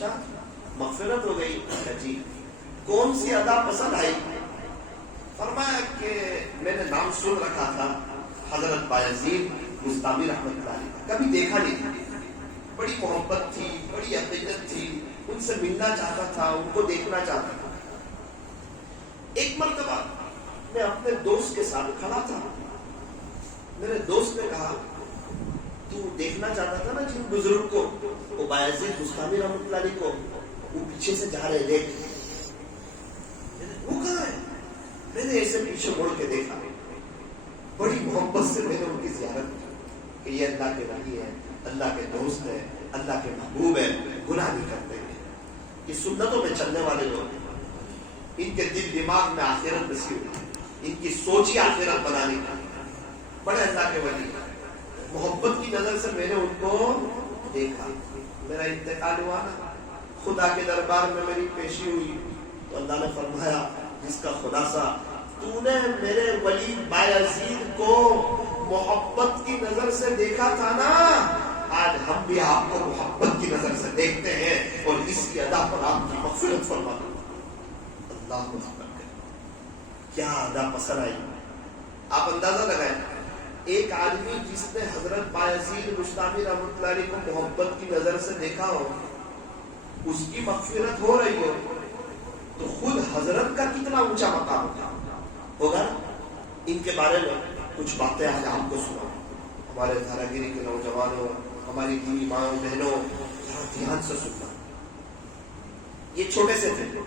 اچھا مغفرت ہو گئی؟ جی. کون سی ادا پسند آئی؟ فرمایا کہ میں نے نام سن رکھا تھا حضرت بایزید بستامی رحمۃ اللہ علیہ، کبھی دیکھا نہیں تھا، بڑی محبت تھی، بڑی عقیدت تھی، ان سے ملنا چاہتا تھا، ان کو دیکھنا چاہتا تھا. ایک مرتبہ میں اپنے دوست کے ساتھ کھڑا تھا، میرے دوست نے کہا تو دیکھنا چاہتا تھا نا جن بزرگ کو، وہ بایزید بستامی رحمۃ اللہ علیہ کو، وہ پیچھے سے جا رہے، دیکھ وہ کہاں ہے؟ میں نے ایسے پیچھے مڑ کے دیکھا، بڑی محبت سے میں نے ان کی زیارت کی کہ یہ اللہ کے ولی ہے، اللہ کے دوست ہے، اللہ کے محبوب ہے، گناہ نہیں کرتے ہیں، یہ سنتوں میں چلنے والے لوگ ہیں، ان کے دل دماغ میں آخرت بسی ہوئی ہے، ان کی سوچ ہی آخرت بنانے کا، بڑے اللہ کے ولی. محبت کی نظر سے میں نے ان کو دیکھا. میرا انتقال ہوا نا، خدا کے دربار میں میری پیشی ہوئی تو اللہ نے فرمایا جس کا خلاصہ تو نے میرے ولی بایزید کو محبت کی نظر سے دیکھا تھا نا، آج ہم بھی آپ کو محبت کی نظر سے دیکھتے ہیں اور اسی ادا پر آپ کی مغفرت فرما دوں. اللہ اکبر. کیا ادا پسند آئی. آپ اندازہ لگائیں، ایک آدمی جس نے حضرت بایزید بستامی رحمۃ اللہ علیہ کو محبت کی نظر سے دیکھا ہو، اس کی مغفرت ہو رہی ہو، تو خود حضرت کا کتنا اونچا مقام ہوگا. ان کے بارے میں کچھ باتیں آج آپ کو سنا. ہمارے دھارا گیری کے نوجوانوں، ہماری دیوی ماؤں بہنوں، ذرا دھیان سے سننا. یہ چھوٹے سے تھے،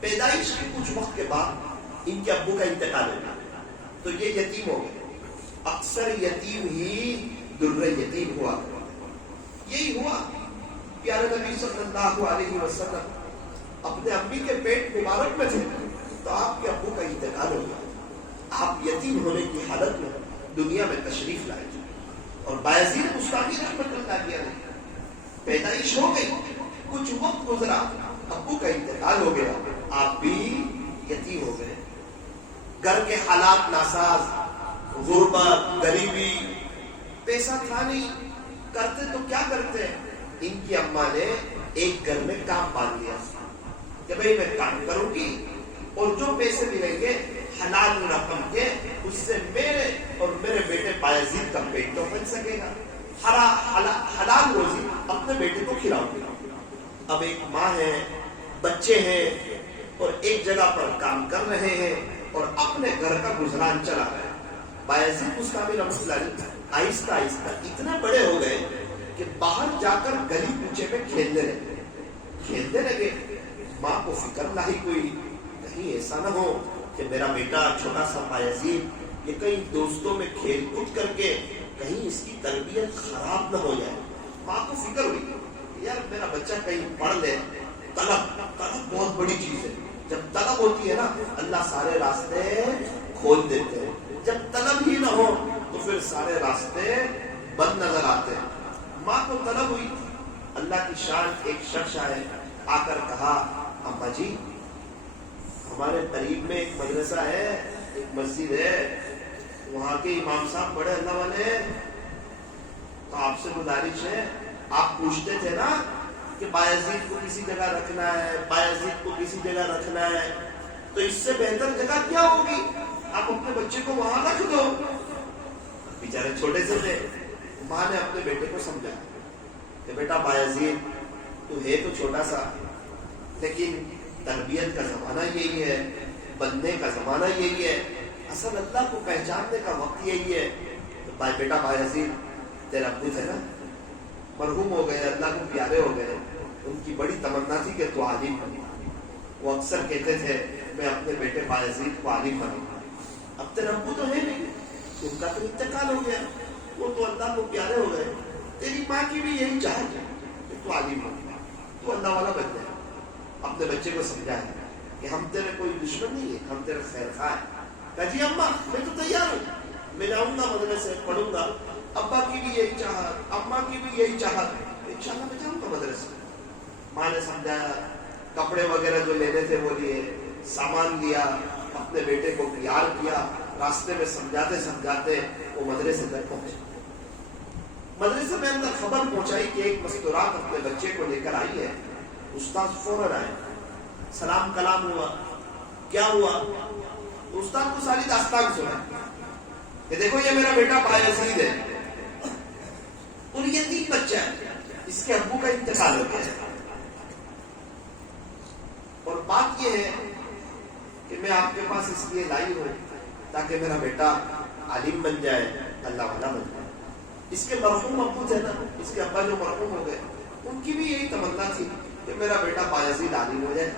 پیدائش کے کچھ وقت کے بعد ان کے ابو کا انتقال ہو گیا تو یہ یتیم ہو گئے. اکثر یتیم ہی در یتیم ہوا. یہی ہوا پیارے نبی صلی اللہ علیہ وسلم اپنے امی کے پیٹ مبارک میں تھے تو آپ کے ابو کا انتقال ہو گیا. آپ یتیم ہونے کی حالت میں دنیا میں تشریف لائے اور بایزید بستامی رحمۃ اللہ علیہ پیدائش ہو گئی. کچھ وقت گزرا، ابو کا انتقال ہو گیا، آپ بھی یتیم ہو گئے. گھر کے حالات ناساز، غربت، غریبی، پیسہ تھا نہیں، کرتے تو کیا کرتے. ان کی اماں نے ایک گھر میں کام باندھ لیا کہ بھئی میں کام کروں گی اور جو پیسے ملیں گے حلال رقم کے، اس سے میرے اور میرے بیٹے بایزید کا پیٹ تو بن سکے گا، حلال روزی اپنے بیٹے کو کھلاؤں گی. اب ایک ماں ہے، بچے ہیں اور ایک جگہ پر کام کر رہے ہیں اور اپنے گھر کا گزران چلا رہے ہیں. بایزید بستامی رحمۃ اللہ علیہ آہستہ آہستہ اتنے بڑے ہو گئے کہ باہر جا کر گلی کوچے میں کھیلنے لگے. ماں کو فکر لائی کوئی، کہیں ایسا نہ ہو کہ میرا بیٹا چھوٹا سا بایزید یہ کہیں دوستوں میں کھیل کود کر کے کہیں اس کی تربیت خراب نہ ہو جائے. ماں کو فکر ہوئی یار میرا بچہ کہیں پڑھ لے. طلب بہت بڑی چیز ہے. جب طلب ہوتی ہے نا اللہ سارے راستے کھول دیتے ہیں. جب طلب ہی نہ ہو تو پھر سارے راستے بند نظر آتے ہیں. ماں کو طلب ہوئی. اللہ کی شان ایک شخص آئے، آ کر کہا اماں جی ہمارے قریب میں ایک مدرسہ ہے، ایک مسجد ہے، وہاں کے امام صاحب بڑے اللہ والے ہیں، تو آپ سے گزارش ہے، آپ پوچھتے تھے نا کہ بایزید کو کسی جگہ رکھنا ہے، بایزید کو کسی جگہ رکھنا ہے، تو اس سے بہتر جگہ کیا ہوگی، آپ اپنے بچے کو وہاں رکھ دو. بیچارے چھوٹے سے تھے. ماں نے اپنے بیٹے کو سمجھایا کہ بیٹا بایزید تو ہے تو چھوٹا سا، لیکن تربیت کا زمانہ یہی ہے، بننے کا زمانہ یہی ہے، اصل اللہ کو پہچاننے کا وقت یہی ہے. تو بیٹا بایزید تیرا ابو تھے نا، مرحوم ہو گئے، اللہ کو پیارے ہو گئے، ان کی بڑی تمنا تھی کہ تو عالم بنے. وہ اکثر کہتے تھے میں اپنے بیٹے بایزید کو عالم بنوں گا. اب تیرا ابو تو ہے نہیں، ان کا تو انتقال ہو گیا، وہ تو اللہ کو پیارے ہو گئے. تیری ماں کی بھی یہی چاہت ہے کہ تو عالم بنے، تو اللہ والا بن جائے. اپنے بچے کو سمجھایا کہ ہم تیرے کوئی دشمن نہیں ہے، ہم تیرے خیر خواہ ہیں. کہا جی اماں میں تو تیار ہوں، میں جاؤں گا مدرسے پڑھوں گا. ابا کی بھی یہی چاہت، اماں کی بھی یہی چاہت، انشاءاللہ میں جاؤں گا مدرسے. ماں نے سمجھایا، کپڑے وغیرہ جو لینے تھے وہ لیے، سامان لیا، اپنے بیٹے کو تیار کیا. راستے میں سمجھاتے سمجھاتے وہ مدرسے تک پہنچے. مدرسے میں اندر خبر پہنچائی کہ ایک مستورات اپنے بچے کو لے کر آئی ہے. استاد فوراً آئے, سلام کلام ہوا, کیا ہوا؟ استاد کو ساری داستان سنا کہ دیکھو یہ میرا بیٹا بایزید ہے اور یتیم بچہ ہے, اس کے ابو کا انتقال ہو گیا ہے, اور بات یہ ہے کہ میں آپ کے پاس اس لیے لائی ہوں تاکہ میرا بیٹا عالم بن جائے, اللہ والا بن جائے. اس کے مرحوم ابو تھے نا, اس کے ابا جو مرحوم ہو گئے, ان کی بھی یہی تمنا تھی کہ میرا بیٹا بایزید عالم ہو جائے,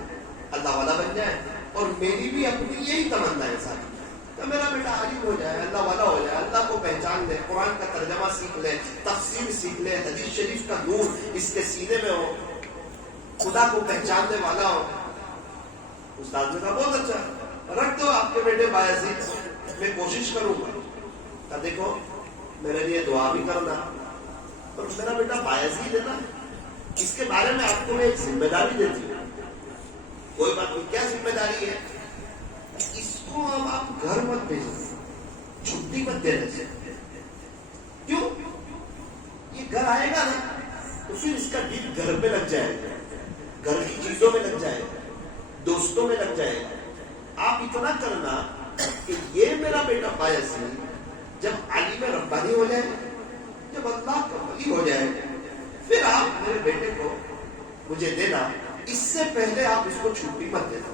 اللہ والا بن جائے. اور میری بھی اپنی یہی تمنا ہے ساری کہ میرا بیٹا عالم ہو جائے, اللہ والا ہو جائے, اللہ کو پہچان لے, قرآن کا ترجمہ سیکھ لے, تفسیر سیکھ لے, حدیث شریف کا نور اس کے سینے میں ہو, خدا کو پہچاننے والا ہو. استاد نے کہا بہت اچھا, رکھ دو آپ کے بیٹے بایزید, میں کوشش کروں گا. کہا دیکھو میرے لیے دعا بھی کرنا, اور میرا بیٹا بایزید ہے نا, اس کے بارے میں آپ کو میں ایک ذمہ داری دیتی ہوں. کوئی بات نہیں, کیا ذمہ داری ہے؟ اس کو اب آپ گھر مت بھیجو, چھٹی مت دینے سے. کیوں؟ یہ گھر آئے گا نا تو پھر اس کا دل گھر پہ لگ جائے گا, گھر کی چیزوں میں لگ جائے گا, دوستوں میں لگ جائے گا. آپ اتنا کرنا کہ یہ میرا بیٹا بایزید جب عالم ربانی ہو جائے, جب اللہ کا ولی ہو جائے, پھر آپ میرے بیٹے کو مجھے دینا, اس سے پہلے آپ اس کو چھٹی مت دینا.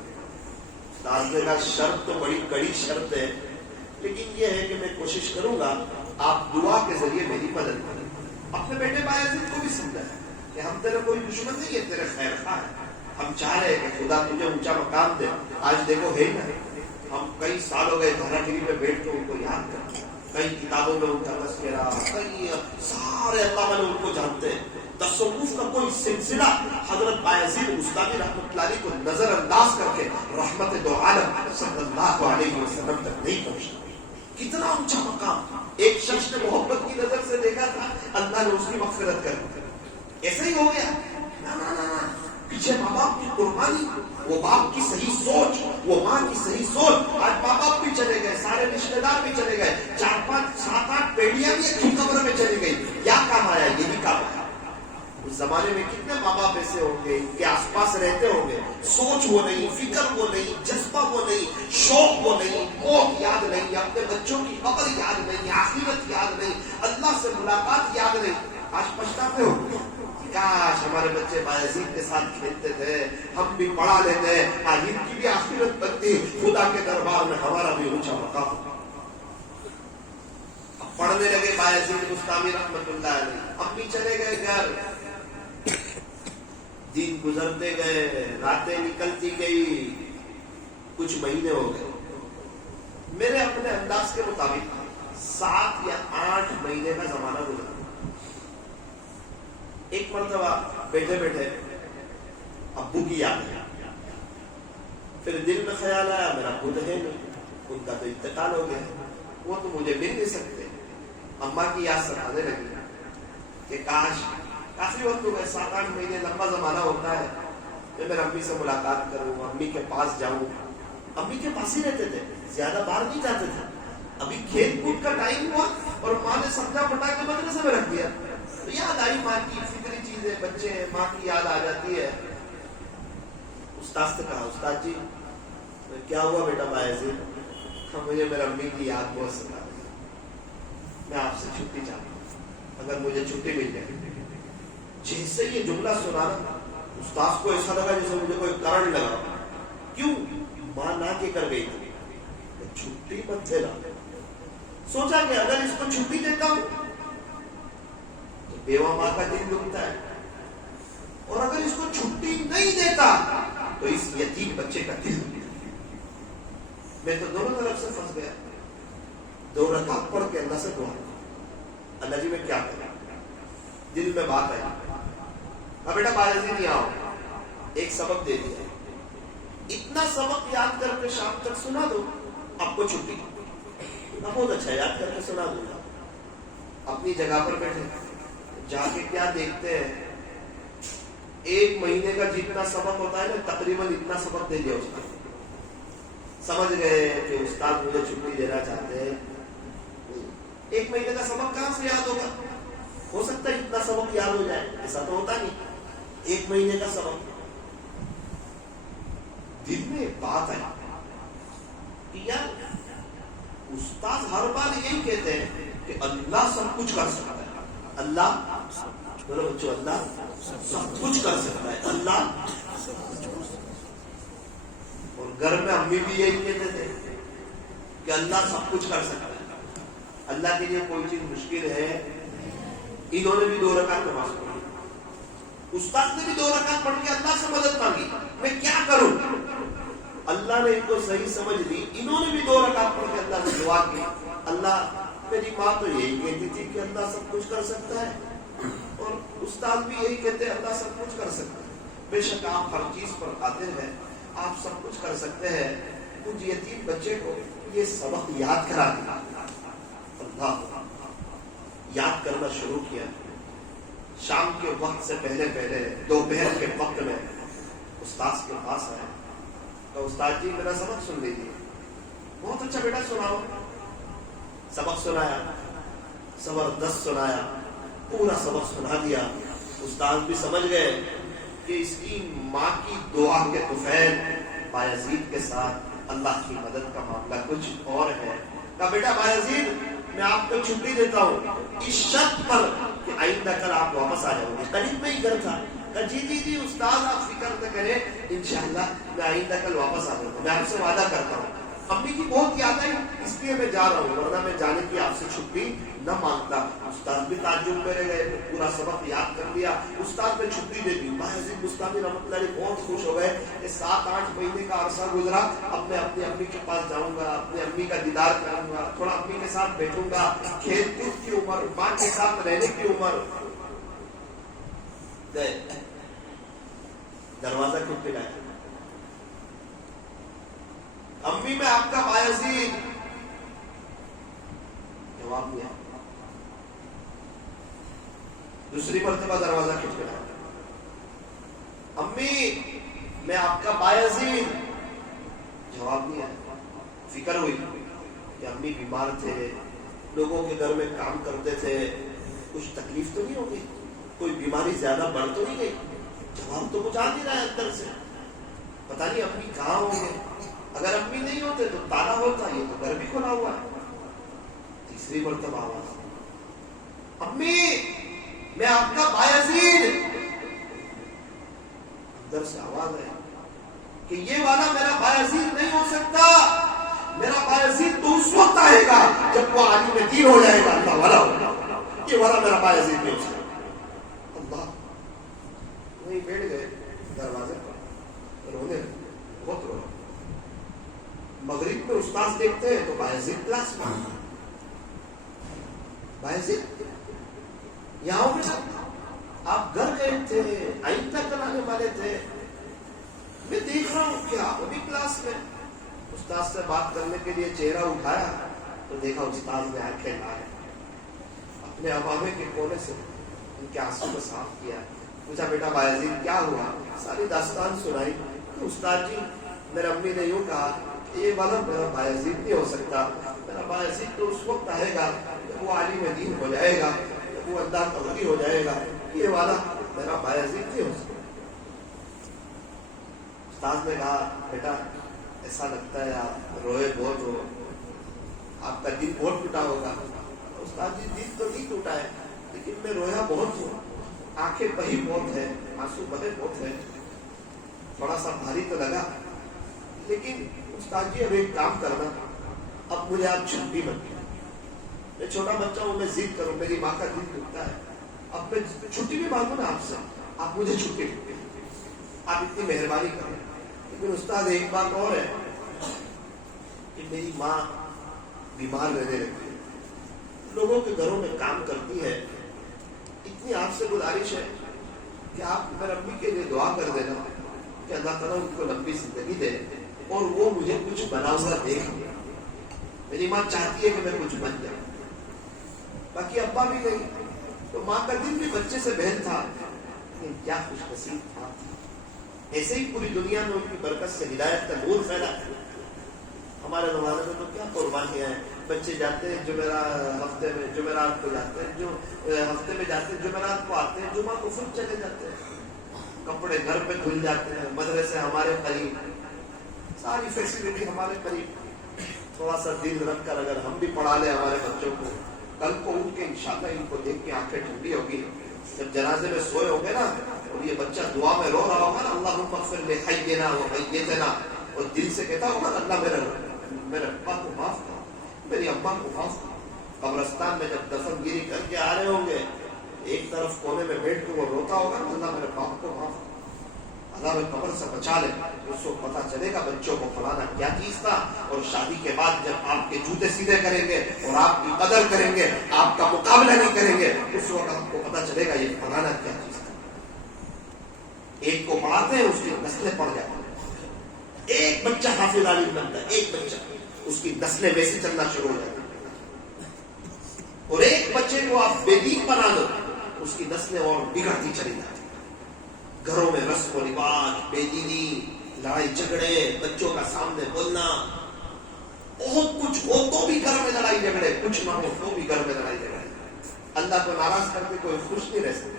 استاد نے کہا شرط تو بڑی کڑی شرط ہے, لیکن یہ ہے کہ میں کوشش کروں گا آپ دعا کے ذریعے میری مدد کریں. اپنے بیٹے بایزید کو بھی سمجھا کہ ہم تیرے کوئی دشمن نہیں ہے, تیرے خیر خواہ ہے, ہم چاہ رہے ہیں کہ خدا تجھے اونچا مقام دے. آج دیکھو ہے نا, ہم کئی سال ہو گئے دھرا گیری پہ بیٹھ کے ان کو یاد کرتے, کئی کتابوں میں ان کا تذکرہ, کئی سارے اللہ والے ان کو جانتے ہیں. تصوف کا کوئی سلسلہ حضرت بایزید بستامی رحمۃ اللہ علیہ کو نظر انداز کر کے رحمت دو عالم صلی اللہ علیہ وسلم تک نہیں پہنچتا. کتنا اونچا مقام. ایک شخص نے محبت کی نظر سے دیکھا تھا, اللہ نے اس کی مغفرت کر دی. ایسا ہی ہو گیا؟ نا, پیچھے ماں باپ کی قربانی, وہ باپ کی صحیح سوچ, وہ ماں کی صحیح سوچ. آج ماں باپ بھی چلے گئے, سارے رشتے دار بھی چلے گئے, 4 5 7 8 پیڑیاں بھی ایک قبر میں چلی گئی. کیا کام آیا؟ یہی کام آیا. اس زمانے میں کتنے ماں باپ ایسے ہوں گے کہ آس پاس رہتے ہوں گے, سوچ وہ نہیں, فکر وہ نہیں, جذبہ وہ نہیں, شوق وہ نہیں, موت یاد نہیں, اپنے بچوں کی قبر یاد نہیں, آخرت یاد نہیں, اللہ سے ملاقات یاد نہیں. آج پچھتاتے ہو, کاش ہمارے بچے بایزید کے ساتھ کھیلتے تھے, ہم بھی پڑھا لیتے, آج ان کی بھی آخرت بنتی, خدا کے دربار میں ہمارا بھی اونچا مقام. اب پڑھنے لگے بایزید بستامی رحمۃ اللہ علیہ, ہم بھی چلے گئے گھر. دن گزرتے گئے, راتیں نکلتی گئی, کچھ مہینے ہو گئے. میرے اپنے انداز کے مطابق 7 یا 8 مہینے کا زمانہ گزرا. ایک مرتبہ بیٹھے بیٹھے ابو کی یاد ہے, پھر دل میں خیال آیا میرا ابو تو ہے نہیں, ان کا تو انتقال ہو گیا, وہ تو مجھے مل نہیں سکتے. اماں کی یاد ستانے لگی کہ کاش, کافی وقت ہو گئے, 7 8 مہینے لمبا زمانہ ہوتا ہے, میں میرے امی سے ملاقات کروں, امی کے پاس جاؤں. امی کے پاس ہی رہتے تھے, زیادہ باہر نہیں جاتے تھے. ابھی کھیل کود کا ٹائم ہوا اور ماں نے سمجھا پٹا کے مدرسے میں رکھ دیا. تو یاد آئی ماں کی, فطری چیز ہے, بچے ہیں, ماں کی یاد آ جاتی ہے. استاد سے کہا, استاد جی کیا ہوا بیٹا بایزید؟ مجھے میرے امی کی یاد بہت ستا ہے, میں آپ سے چھٹی چاہتا ہوں, اگر مجھے چھٹی مل جائے. جیسے یہ جملہ سنا نا, استاد کو ایسا لگا جیسے مجھے کوئی کرنٹ لگا. کیوں؟ ماں نہ کے کر گئی تھی, چھٹی مت دینا. سوچا کہ اگر اس کو چھٹی دیتا ہوں تو بیوہ ماں کا دل دکھتا ہے, اور اگر اس کو چھٹی نہیں دیتا تو اس یتیم بچے کا دل دکھتا ہے. میں تو دونوں طرف سے پھنس گیا. 2 رکعت پڑھ کے اللہ سے دعا, اللہ جی میں کیا کروں. دل میں بات آئی, اب بیٹا بایزید نہیں آؤ, ایک سبق دے دیا, اتنا سبق یاد کر کے شام تک سنا دو, آپ کو چھٹی. بہت اچھا, یاد کر کے سنا دوں گا. اپنی جگہ پر بیٹھے, جا کے کیا دیکھتے ہیں, 1 مہینے کا جتنا سبق ہوتا ہے نا, تقریباً اتنا سبق دے دیا اس نے. سمجھ گئے کہ استاد مجھے چھٹی دینا چاہتے ہیں. 1 مہینے کا سبق کہاں سے یاد ہوگا؟ ہو سکتا ہے اتنا سبق یاد ہو جائے، ایسا تو ہوتا نہیں، 1 مہینے کا سبق۔ دل میں ایک بات آئی کہ یار استاد ہر بار یہی کہتے ہیں کہ اللہ سب کچھ کر سکتا ہے، اللہ بولو بچوں، اللہ سب کچھ کر سکتا ہے، اللہ۔ اور گھر میں امی بھی یہی کہتے تھے کہ اللہ سب کچھ کر سکتا ہے، اللہ کے لیے کوئی چیز مشکل ہے۔ انہوں نے بھی 2 رکعت نماز پڑھی، استاد نے بھی 2 رکعت پڑھ کے اللہ سے مدد مانگی، میں کیا کروں؟ اللہ نے ان کو صحیح سمجھ دی، انہوں نے بھی 2 رکعت پڑھ کے اللہ سے دعا کی، اللہ میری ماں تو یہی کہتی تھی کہ اللہ سب کچھ کر سکتا ہے، اور استاد بھی یہی کہتے ہیں اللہ سب کچھ کر سکتا ہے۔ بے شک آپ ہر چیز پر قادر ہیں، آپ سب کچھ کر سکتے ہیں۔ کچھ یتیم بچے کو یہ سبق یاد کرا دیا، اللہ یاد کرنا شروع کیا۔ شام کے وقت سے پہلے دوپہر کے وقت میں استاد کے پاس آئے تو استاد جی میرا سبق سن لیجیے۔ بہت اچھا بیٹا، سناؤ۔ سبق سنایا، زبردست سنایا، پورا سبق سنا دیا۔ استاد بھی سمجھ گئے کہ اس کی ماں کی دعا کے طفیل بایزید کے ساتھ اللہ کی مدد کا معاملہ کچھ اور ہے۔ کہا بیٹا بایزید میں آپ کو چھٹی دیتا ہوں اس شرط پر کہ آئندہ کل آپ واپس آ جاؤ گے، قریب میں ہی گھر تھا۔ کہا جی استاد آپ فکر نہ کریں، انشاءاللہ میں آئندہ کل واپس آ جاؤں گا، میں آپ سے وعدہ کرتا ہوں۔ امی کی بہت یاد آئی اس لیے میں جا رہا ہوں، ورنہ میں جانے کی آپ سے چھٹی نہ مانگتا۔ استاد بھی تعجب میں رہ گئے، پورا سبق یاد کر لیا، استاد نے چھٹی دے دی۔ بایزید بستامی رحمۃ اللہ علیہ بہت خوش ہو گئے کہ 7-8 مہینے کا عرصہ گزرا، اب میں اپنی امی کے پاس جاؤں گا، اپنی امی کا دیدار کروں گا، تھوڑا امی کے ساتھ بیٹھوں گا، کھیل کود کی عمر، ماں کے ساتھ رہنے کی عمر۔ گئے، دروازہ کھٹکھٹایا، امی میں آپ کا بایزید، جواب دیا۔ دوسری مرتبہ دروازہ کھٹکھٹایا، امی میں آپ کا بایزید، جواب دیا۔ فکر ہوئی کہ امی بیمار تھے، لوگوں کے گھر میں کام کرتے تھے، کچھ تکلیف تو نہیں ہوگی، کوئی بیماری زیادہ بڑھ تو نہیں گئی؟ جواب تو کچھ آ نہیں رہا ہے اندر سے، پتہ نہیں امی کہاں ہوں گے۔ اگر امی نہیں ہوتے تو تالا ہوتا، یہ تو گھر بھی کھلا ہوا ہے۔ تیسری مرتبہ آواز، امی میں آپ کا بایزید، اندر سے آواز ہے کہ یہ والا میرا بایزید نہیں ہو سکتا، میرا بایزید تو اس وقت آئے گا جب وہ عالم دین ہو جائے گا، اللہ والا ہوگا، یہ والا میرا بایزید نہیں ہو سکتا۔ اللہ وہیں بیٹھ گئے دروازے پر، رونے، بہت رونا۔ مغرب میں استاذ دیکھتے ہیں تو بایزید کلاس میں، بایزید یہاں ہو گیا، آپ گھر گئے تھے، آئندہ کرانے والے تھے، میں دیکھ رہا ہوں کہ آپ ابھی کلاس میں۔ استاذ سے بات کرنے کے لیے چہرہ اٹھایا تو دیکھا استاذ نے آنکھیں لائے، اپنے عوامے کے کونے سے ان کے آنسو کو صاف کیا، پوچھا بیٹا بایزید کیا ہوا؟ ساری داستان سنائی۔ استاد جی میرا امی نے یوں کہا کہ یہ والا میرا بایزید نہیں ہو سکتا، میرا بایزید تو اس وقت آئے گا جب وہ عالم دین ہو جائے گا، جب وہ اللہ کا ولی ہو جائے گا، یہ والا میرا بایزید نہیں ہو سکتا۔ استاد نے کہا بیٹا ایسا لگتا ہے آپ روئے بہت ہو، آپ کا دل بہت ٹوٹا ہوگا۔ استاد جی دل تو نہیں ٹوٹا ہے، لیکن میں رویا بہت ہوں، آنکھیں بہی بہت ہے، آنسو بہے بہت ہے، تھوڑا سا بھاری تو لگا، لیکن استاد جی اب ایک کام کرنا، اب مجھے آپ چھٹی مت دیں، میں چھوٹا بچہ ہوں، میں ضد کروں، میری ماں کا دل ٹوٹتا ہے، اب میں چھٹی بھی مانگوں نا آپ سے، آپ مجھے چھٹی دیں، آپ اتنی مہربانی کریں۔ لیکن استاد ایک بات اور ہے کہ میری ماں بیمار رہنے لگتی ہے، لوگوں کے گھروں میں کام کرتی ہے، اتنی آپ سے گزارش ہے کہ آپ میرے امی کے لیے دعا کر دینا کہ اللہ تعالیٰ ان کو لمبی زندگی دے اور وہ مجھے کچھ بنا ہوا دیکھ۔ میری ماں چاہتی ہے کہ میں کچھ بن جاؤں، باقی ابا بھی نہیں، تو ماں کا دل بھی بچے سے بہن تھا، لیکن کیا خوش نصیب تھا، ایسے ہی پوری دنیا میں ان کی برکت سے ہدایت کا نور پھیلا۔ ہمارے زمانے میں تو کیا قربانیاں ہیں، بچے جاتے ہیں جمعرات کو جاتے ہیں، جو ہفتے میں جاتے ہیں جمعرات کو آتے ہیں، جمعہ کو پھر چلے جاتے ہیں، کپڑے گھر پہ دھل جاتے ہیں، مدرسے ہمارے قریب، ساری فیسلٹی ہمارے قریب، تھوڑا سا دل رکھ کر اگر ہم بھی پڑھا لیں ہمارے بچوں کو، کل کو اٹھ کے انشاءاللہ ان کو دیکھ کے آنکھیں ٹھنڈی ہوگی، جب جنازے میں سوئے ہوگے نا اور یہ بچہ دعا میں رو رہا ہوگا نا اللہم اغفر لحینا و میتنا، اور دل سے کہتا ہوگا اللہ میرے ابا کو معاف کر، میری اماں کو معاف کر۔ قبرستان میں جب دفن گیری کر کے آ رہے ہوں گے، ایک طرف کونے میں بیٹھ کے وہ روتا ہوگا نا اللہ میرے باپ کو معاف کر، اللہ قبر سے بچا لے، اس کو پتا چلے گا بچوں کو فلانا کیا چیز تھا، اور شادی کے بعد جب آپ کے جوتے سیدھے کریں گے اور آپ کی قدر کریں گے، آپ کا مقابلہ نہیں کریں گے، اس وقت آپ کو پتا چلے گا یہ فلانا کیا چیز تھا۔ ایک کو پڑھاتے ہیں اس کی نسلیں پڑھ جاتی ہیں، ایک بچہ حافظ عالم بنتا ہے، ایک بچہ، اس کی نسلیں ویسے چلنا شروع ہو جاتی ہیں، اور ایک بچے کو آپ بے دین بنا دو اس کی نسلیں اور بگڑتی چلی جاتی ہیں۔ گھروں میں رسم و رواج، بے دینی، لڑائی جھگڑے، بچوں کا سامنے بولنا، بہت کچھ ہو تو بھی گھر میں لڑائی جھگڑے، کچھ نہ ہو تو بھی گھر میں لڑائی جھگڑے، اللہ کو ناراض کر کے کوئی خوش نہیں رہ سکتا۔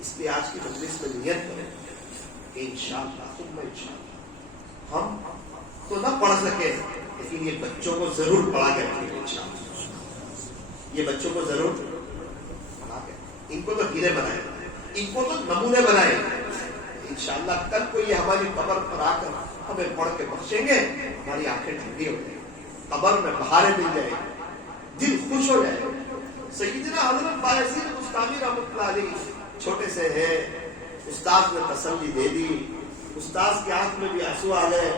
اس لیے آج کی مجلس میں نیت کریں کہ انشاءاللہ ثم انشاءاللہ ہم تو نہ پڑھ سکے لیکن یہ بچوں کو ضرور پڑھا کے رکھیں، انشاءاللہ یہ بچوں کو ضرور پڑھا کے، ان کو تو ہیرے بنائے، ان کو تو نمونے بنائے، انشاءاللہ کل کو یہ ہماری قبر پر آ کر ہمیں پڑھ کے بخشیں گے، ہماری آنکھیں ٹھنڈی ہو جائیں، قبر میں بہاریں مل جائیں، دل خوش ہو جائے۔ سیدنا حضرت بایزید بستامی رحمۃ اللہ علیہ چھوٹے سے ہے، استاد نے تسلی دے دی، استاد کی آنکھ میں بھی آنسو آ گئے،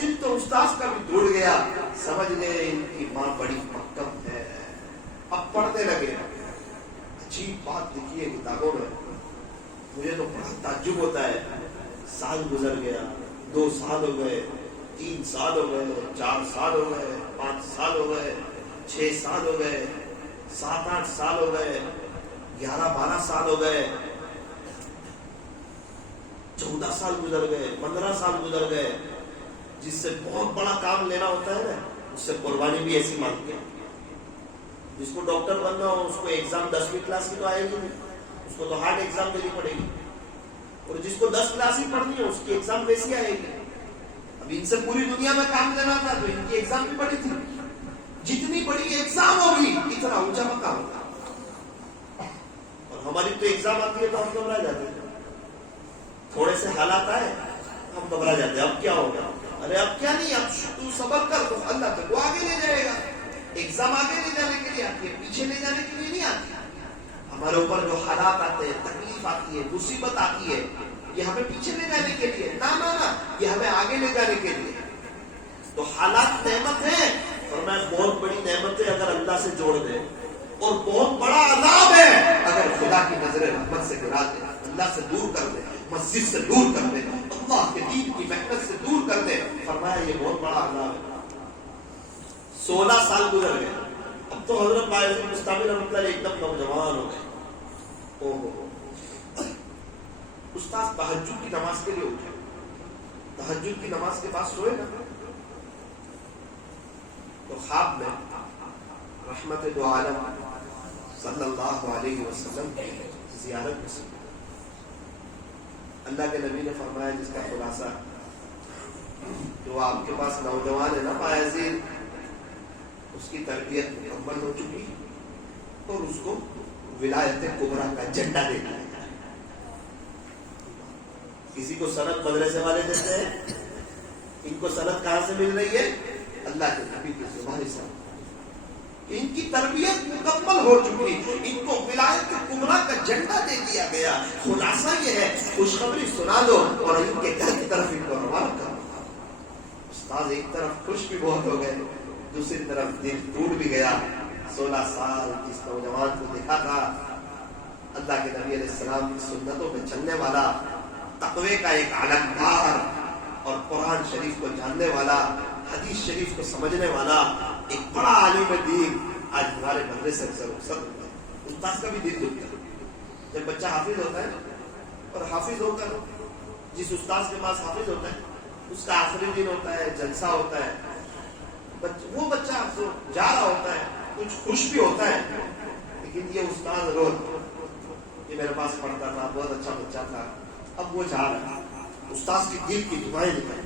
دل تو استاد کا بھی ٹوٹ گیا، سمجھ گئے ان کی ماں بڑی محکم ہے، اب پڑھنے لگے۔ عجیب بات لکھی ہے کتابوں میں، مجھے تو بڑا تعجب ہوتا ہے، سال گزر گیا، 2 سال ہو گئے، 3 سال ہو گئے، 4 سال ہو گئے، 5 سال ہو گئے، 6 سال ہو گئے، 7-8 سال ہو گئے، 11-12 سال ہو گئے، 14 سال گزر گئے، 15 سال گزر گئے۔ جس سے بہت بڑا کام لینا ہوتا ہے نا، اس سے قربانی بھی ایسی مانگتے ہیں۔ جس کو ڈاکٹر بننا ہو اس کو ایگزام 10ویں کلاس کی تو آئے گی نہیں، اس کو تو ہارڈ ایگزام دینی پڑے گی، اور جس کو 10 کلاس ہی پڑھنی ہے اس کی ایگزام ویسی آئے گی۔ اب ان سے پوری دنیا میں کام لینا تھا تو ان کی ایگزام بھی بڑی تھی، جتنی بڑی ایگزام ہوگی اتنا اونچا مقام ہوگا، اور ہماری تو ایگزام آتی ہے تو ہم گھبرا جاتے ہیں، تھوڑے سے حالات آئے ہم گھبرا جاتے ہیں، اب کیا ہوگا، ارے اب کیا نہیں، اب تو صبر کر تو اللہ تو آگے لے جائے گا۔ ایگزام آگے لے جانے کے لیے آتی ہے، پیچھے لے جانے کے لیے نہیں آتی۔ ہمارے اوپر جو حالات آتے ہیں، تکلیف آتی ہے، مصیبت آتی ہے، یہ ہمیں پیچھے لے جانے کے لیے نہ، یہ ہمیں آگے لے جانے کے لیے۔ تو حالات نعمت ہے، اور میں بہت بڑی نعمت ہے اگر اللہ سے جوڑ دے، اور بہت بڑا عذاب ہے اگر خدا کی نظر رحمت سے گرا دے، اللہ سے دور کر دے، مسجد سے دور کر دے، اللہ کے دین کی محنت سے دور کر دے۔ فرمایا یہ بہت بڑا عذاب ہے۔ 16 سال گزر گئے، اب تو حضرت بایزید بستامی رحمۃ اللہ علیہ ایک دم نوجوان ہو گئے۔ استاد تہجد کی نماز کے لیے اٹھے، تہجد کی نماز کے بعد سوئے نا، تو خواب میں رحمت دو عالم صلی اللہ علیہ وسلم کی زیارت میں سے اللہ کے نبی نے فرمایا، جس کا خلاصہ جو آپ کے پاس نوجوان ہے نا بایزید، اس کی تربیت مکمل ہو چکی اور اس کو ولایت کبریٰ کا جھنڈا دے دیا۔ کسی کو سند مدرسے والے دیتے ہیں، ان کو سند کہاں سے مل رہی ہے؟ اللہ کے نبی کی زبان سے۔ ان کی تربیت مکمل ہو چکی، ان کو ولایت کبریٰ کا جھنڈا دے دیا گیا۔ خلاصہ یہ ہے، خوشخبری سنا دو اور ان کے گھر کی طرف ان کو روانہ کرو۔ استاد ایک طرف خوش بھی بہت ہو گئے، دوسری طرف دل ٹوٹ بھی گیا۔ 16 سال جس نوجوان کو دیکھا تھا، اللہ کے نبی علیہ السلام کی سنتوں میں چلنے والا، تقوی کا ایک علمدار اور قرآن شریف کو جاننے والا، حدیث شریف کو سمجھنے والا ایک بڑا عالم دین، آج ہمارے مدرسے سے رخصت ہو گئے۔ استاد کا بھی دل دکھتا ہے جب بچہ حافظ ہوتا ہے، اور حافظ ہو کر جس استاد کے پاس حافظ ہوتا ہے اس کا آخری دن ہوتا ہے، جلسہ ہوتا ہے، وہ بچہ جو جا رہا ہوتا ہے کچھ خوش بھی ہوتا ہے، لیکن یہ استاد روز یہ میرے پاس پڑھتا تھا، بہت اچھا بچہ تھا، اب وہ جا رہا ہے، استاد کی دل کی دعائیں نکل۔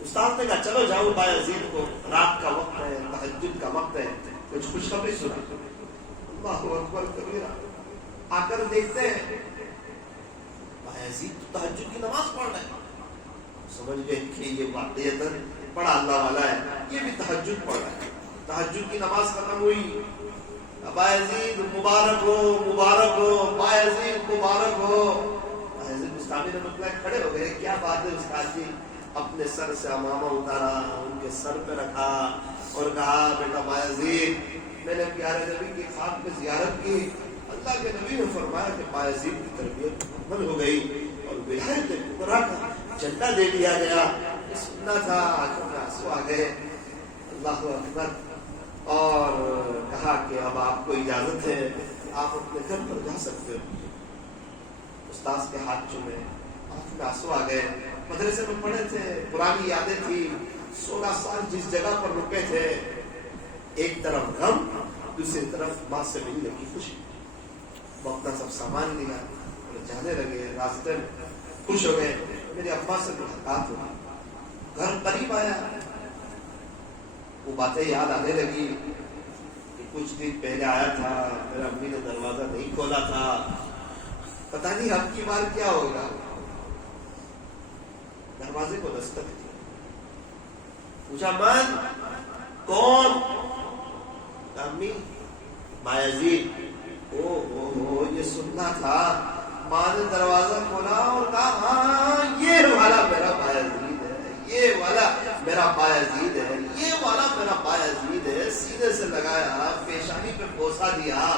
استاد نے کہا چلو جاؤ بایزید کو، رات کا وقت ہے، تہجد کا وقت ہے، کچھ خوشخبری سنا۔ اللہ اکبر کبیرہ، آ کر دیکھتے ہیں بایزید تو تہجد کی نماز پڑھ رہا ہے، سمجھ گئے کہ یہ واقعیت بڑا اللہ والا ہے، یہ بھی تہجد پڑھ رہا ہے۔ تہجد کی نماز ختم ہوئی، بایزید مبارک ہو، مبارک ہو، بایزید مبارک ہو۔ بایزید بستامی نے مطلب کھڑے ہو گئے، کیا بات ہے استاد جی؟ اپنے سر سے امامہ اتارا، ان کے سر پہ رکھا اور کہا بیٹا بایزید، میں نے پیارے نبی کی خواب میں زیارت کی، اللہ کے نبی نے فرمایا کہ بایزید کی تربیت مکمل ہو گئی اور ولایت کبریٰ کا جھنڈا دے دیا گیا۔ سننا تھا، آنکھوں میں آنسو آ گئے۔ اللہ اکبر، اور کہا کہ اب آپ کو اجازت ہے، آپ اپنے گھر پر جا سکتے ہو۔ استاذ کے ہاتھ چومے، آنکھ میں آنسو آ گئے۔ مدرسے میں پڑھے تھے، پرانی یادیں تھی، 16 سال جس جگہ پر رکے تھے، ایک طرف غم، دوسری طرف ماں سے ملنے کی خوشی۔ وہ اپنا سب سامان لیا اور جانے لگے، راستے میں خوش ہو گئے، میرے ابا سے ملاقات ہوئی، گھر قریب آیا، وہ باتیں یاد آنے لگی کہ کچھ دن پہلے آیا تھا، میرا امی نے دروازہ نہیں کھولا تھا، پتہ نہیں اب کی بار کیا ہوگا۔ دروازے کو دستک دی، پوچھا من کون؟ امی بایزید۔ او یہ سننا تھا۔ ماں نے دروازہ کھولا اور کہا ہاں یہ والا میرا بایزید ہے، یہ والا میرا بایزید ہے، یہ والا میرا بایزید ہے۔ سینے سے لگایا، پیشانی پہ بوسہ دیا،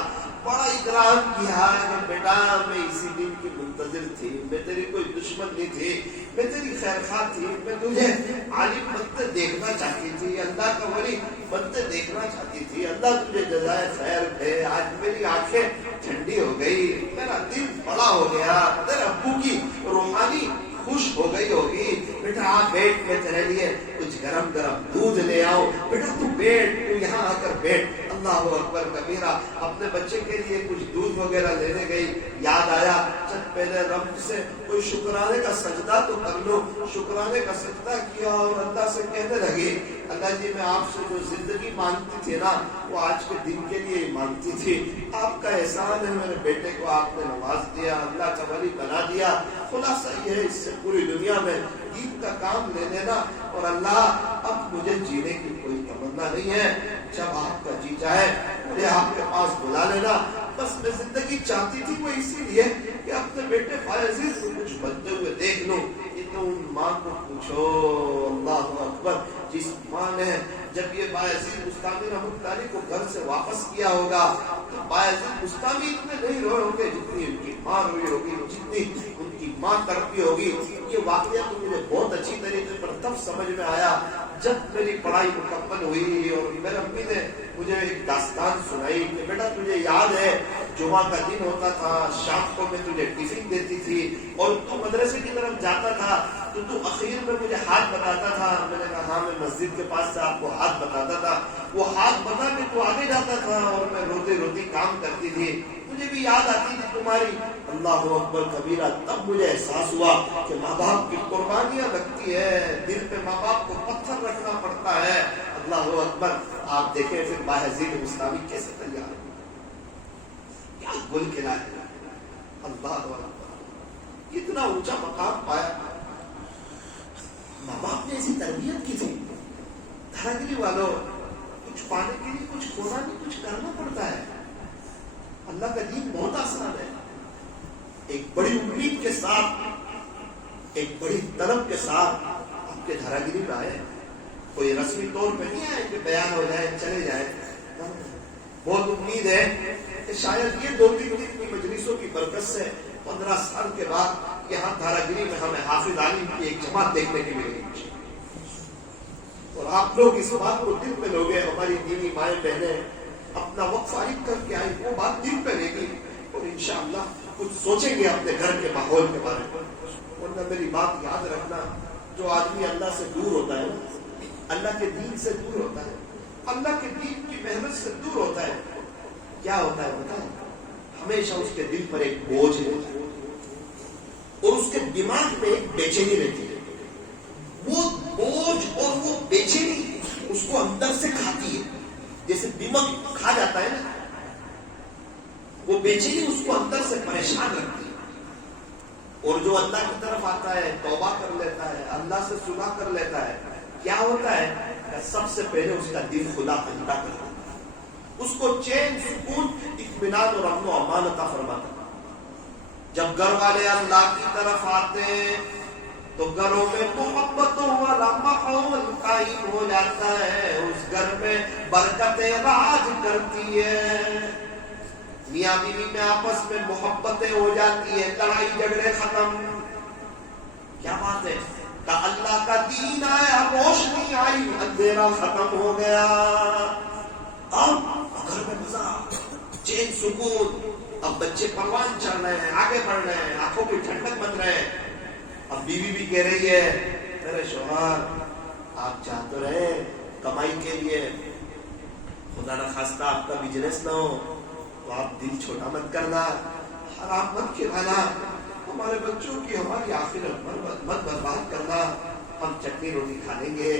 بڑا اکرام کیا کہ بیٹا میں اسی دن کی منتظر تھی، میں تیری کوئی دشمن نہیں تھی، میں تیری خیر خواہ تھی، میں تجھے عالم بنتے دیکھنا چاہتی تھی، اللہ کا ولی بنتے دیکھنا چاہتی تھی، اللہ تجھے جزائے خیر دے۔ آج میری آنکھیں ٹھنڈی ہو گئی، میرا دل بڑا ہو گیا، تیرے ابو کی روحانی خوش ہو گئی ہوگی۔ بیٹا آپ بیٹھ، میں تیرے لیے کچھ گرم گرم دودھ لے آؤ، بیٹا تو بیٹھ، تو یہاں آ کر بیٹھ۔ اللہ اکبر کبیرہ، اپنے بچے کے لیے کچھ دودھ وغیرہ لینے گئی، یاد آیا چند پہلے رب سے کوئی شکرانے کا سجدہ تو کر لو۔ شکرانے کا سجدہ کیا اور اللہ سے کہنے لگی اللہ جی میں آپ سے جو زندگی مانگتی تھی نا، وہ آج کے دن کے لیے ہی مانگتی تھی، آپ کا احسان ہے، میرے بیٹے کو آپ نے نواز دیا، اللہ کا ولی بنا دیا۔ خلاصہ یہ ہے، اس سے پوری دنیا میں دین کا کام لے لینا، اور اللہ اب مجھے جینے کی کوئی تمنا نہیں ہے، جب آپ کا جی چاہے مجھے آپ کے پاس بلا لینا۔ بس میں زندگی چاہتی تھی وہ اسی لیے کہ اپنے بیٹے بایزید کو کچھ بنتے ہوئے دیکھ لوں۔ یہ تو ان ماں کو پوچھو، اللہ اکبر، جس ماں نے جب یہ بایزید بستامی رحمۃ اللہ کو گھر سے واپس کیا ہوگا تو بایزید بستامی اتنے نہیں روئے ہوں گے جتنی ان کی ماں روئی ہوگی، جتنی ان کی ماں تڑپی ہوگی۔ یہ واقعہ تو مجھے بہت اچھی طریقے پر تب سمجھ میں آیا جب میری پڑھائی مکمل ہوئی اور میرے امی نے مجھے ایک داستان سنائی کہ بیٹا تجھے یاد ہے جمعہ کا دن ہوتا تھا، شام کو میں تجھے ٹفن دیتی تھی اور تو مدرسے کی طرف جاتا تھا تو اخیر میں مجھے ہاتھ بتاتا تھا۔ میں نے کہا ہاں میں مسجد کے پاس سے آپ کو ہاتھ بتاتا تھا، وہ ہاتھ بتا کے تو آگے جاتا تھا اور میں روتی روتی کام کرتی تھی، مجھے بھی یاد آتی تھی تمہاری۔ اللہ اکبر کبیرہ، تب مجھے احساس ہوا کہ ماں باپ کی قربانیاں لگتی ہے، دل پہ ماں باپ کو پتھر رکھنا پڑتا ہے۔ اللہ اکبر، آپ دیکھیں پھر بایزید بستامی کیسے تیار ہے، کیا گل کھلا ہے۔ اللہ اکبر، کتنا اونچا مقام پایا۔ ماں باپ نے ایسی تربیت کی تھی۔ دھراگری والوں، کچھ پانے کے لیے کچھ کھونا نہیں، کچھ کرنا پڑتا ہے۔ اللہ کا دین بہت آسان ہے۔ ایک بڑی امید کے ساتھ، ایک بڑی طلب کے ساتھ آپ کے دھراگری میں آئے، کوئی رسمی طور پہ نہیں آئے کہ بیان ہو جائے چلے جائیں۔ بہت امید ہے کہ شاید یہ 2-3 دن کی مجلسوں کی برکت سے 15 سال کے بعد یہاں دھراگری میں ہمیں حافظ عالم کی ایک جماعت دیکھنے کی ملے گی، اور آپ لوگ اس بات کو دل پہ لوگے، ہماری دینی مائیں بہنیں اپنا وقت فارغ کر کے آئی، وہ بات دل پہ لے گی اور انشاءاللہ کچھ سوچیں گے اپنے گھر کے ماحول کے بارے میں۔ ورنہ میری بات یاد رکھنا، جو آدمی اللہ سے دور ہوتا ہے، اللہ کے دین سے دور ہوتا ہے، اللہ کے دین کی محنت سے دور ہوتا ہے، کیا ہوتا ہے بتائیں؟ ہمیشہ اس کے دل پر ایک بوجھ رہتا ہے اور اس کے دماغ میں ایک بے چینی رہتی ہے. وہ بوجھ اور وہ بے چینی اس کو اندر سے کھاتی ہے، جیسے دماغ کھا جاتا ہے نا، وہ بے چینی اس کو اندر سے پریشان رکھتی ہے. اور جو اللہ کی طرف آتا ہے، توبہ کر لیتا ہے، اللہ سے صلح کر لیتا ہے، کیا ہوتا ہے؟ سب سے پہلے اس کا دل خدا کا عطا کرتا ہے، اس کو چین، سکون، اطمینان اور امن و امان عطا فرماتا ہے. جب گھر والے اللہ کی طرف آتے تو گھروں میں محبتوں والا ماحول قائم ہو جاتا ہے، اس گھر میں برکتیں راج کرتی ہے، میاں بیوی میں آپس میں محبتیں ہو جاتی ہے، لڑائی جھگڑے ختم. کیا بات ہے کہ اللہ کا دین آیا، روشنی آئی، اندھیرا ختم ہو گیا. اب گھر میں مزہ، چین، سکون. اب بچے پروان چڑھ رہے ہیں، آگے بڑھ رہے ہیں، آنکھوں کی ٹھنڈک بن رہے ہیں. اب بیوی بھی کہہ رہی ہے میرے شوہر آپ چاہتے رہے کمائی کے لیے، خدا نہ خواستہ آپ کا بزنس نہ ہو تو آپ دل چھوٹا مت کرنا، حرام مت کھلانا، ہمارے بچوں کی ہماری آخرت مت برباد کرنا. ہم چٹنی روٹی کھا لیں گے،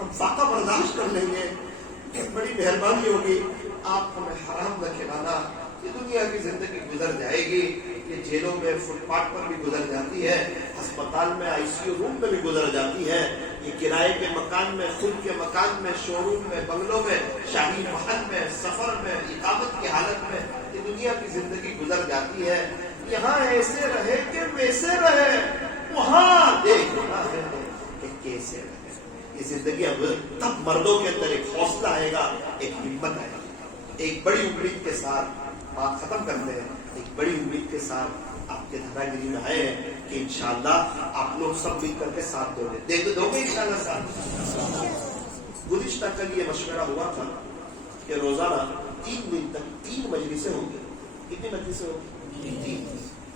ہم فاقہ برداشت کر لیں گے، بڑی مہربانی ہوگی، آپ ہمیں حرام نہ کھلانا. یہ دنیا کی زندگی گزر جائے گی، یہ جیلوں میں فٹ پاتھ پر بھی گزر جاتی ہے، ہسپتال میں آئی سی یو روم میں بھی گزر جاتی ہے، یہ کرائے کے مکان میں، خود کے مکان میں، شو روم میں، بنگلوں میں، شاہی محل میں، سفر میں، اقامت کی حالت میں یہ دنیا کی زندگی گزر جاتی ہے. یہاں ایسے رہے کہ ویسے رہے، وہاں دیکھنا ہے کہ کیسے رہے. یہ زندگی اب تب مردوں کے اندر ایک حوصلہ آئے گا، ایک ہمت آئے گا. ایک بڑی امید کے ساتھ بات ختم کرتے ہیں. ایک بڑی امید کے ساتھ آپ کے دھنا گری میں آئے ہیں کہ انشاءاللہ آپ لوگ سب مل کر کے ساتھ دو گے انشاءاللہ ساتھ. گزشتہ کل یہ مشورہ ہوا تھا کہ روزانہ 3 دن تک 3 مجلسیں ہوں گی. کتنی مجلسیں ہوں گی؟ 3.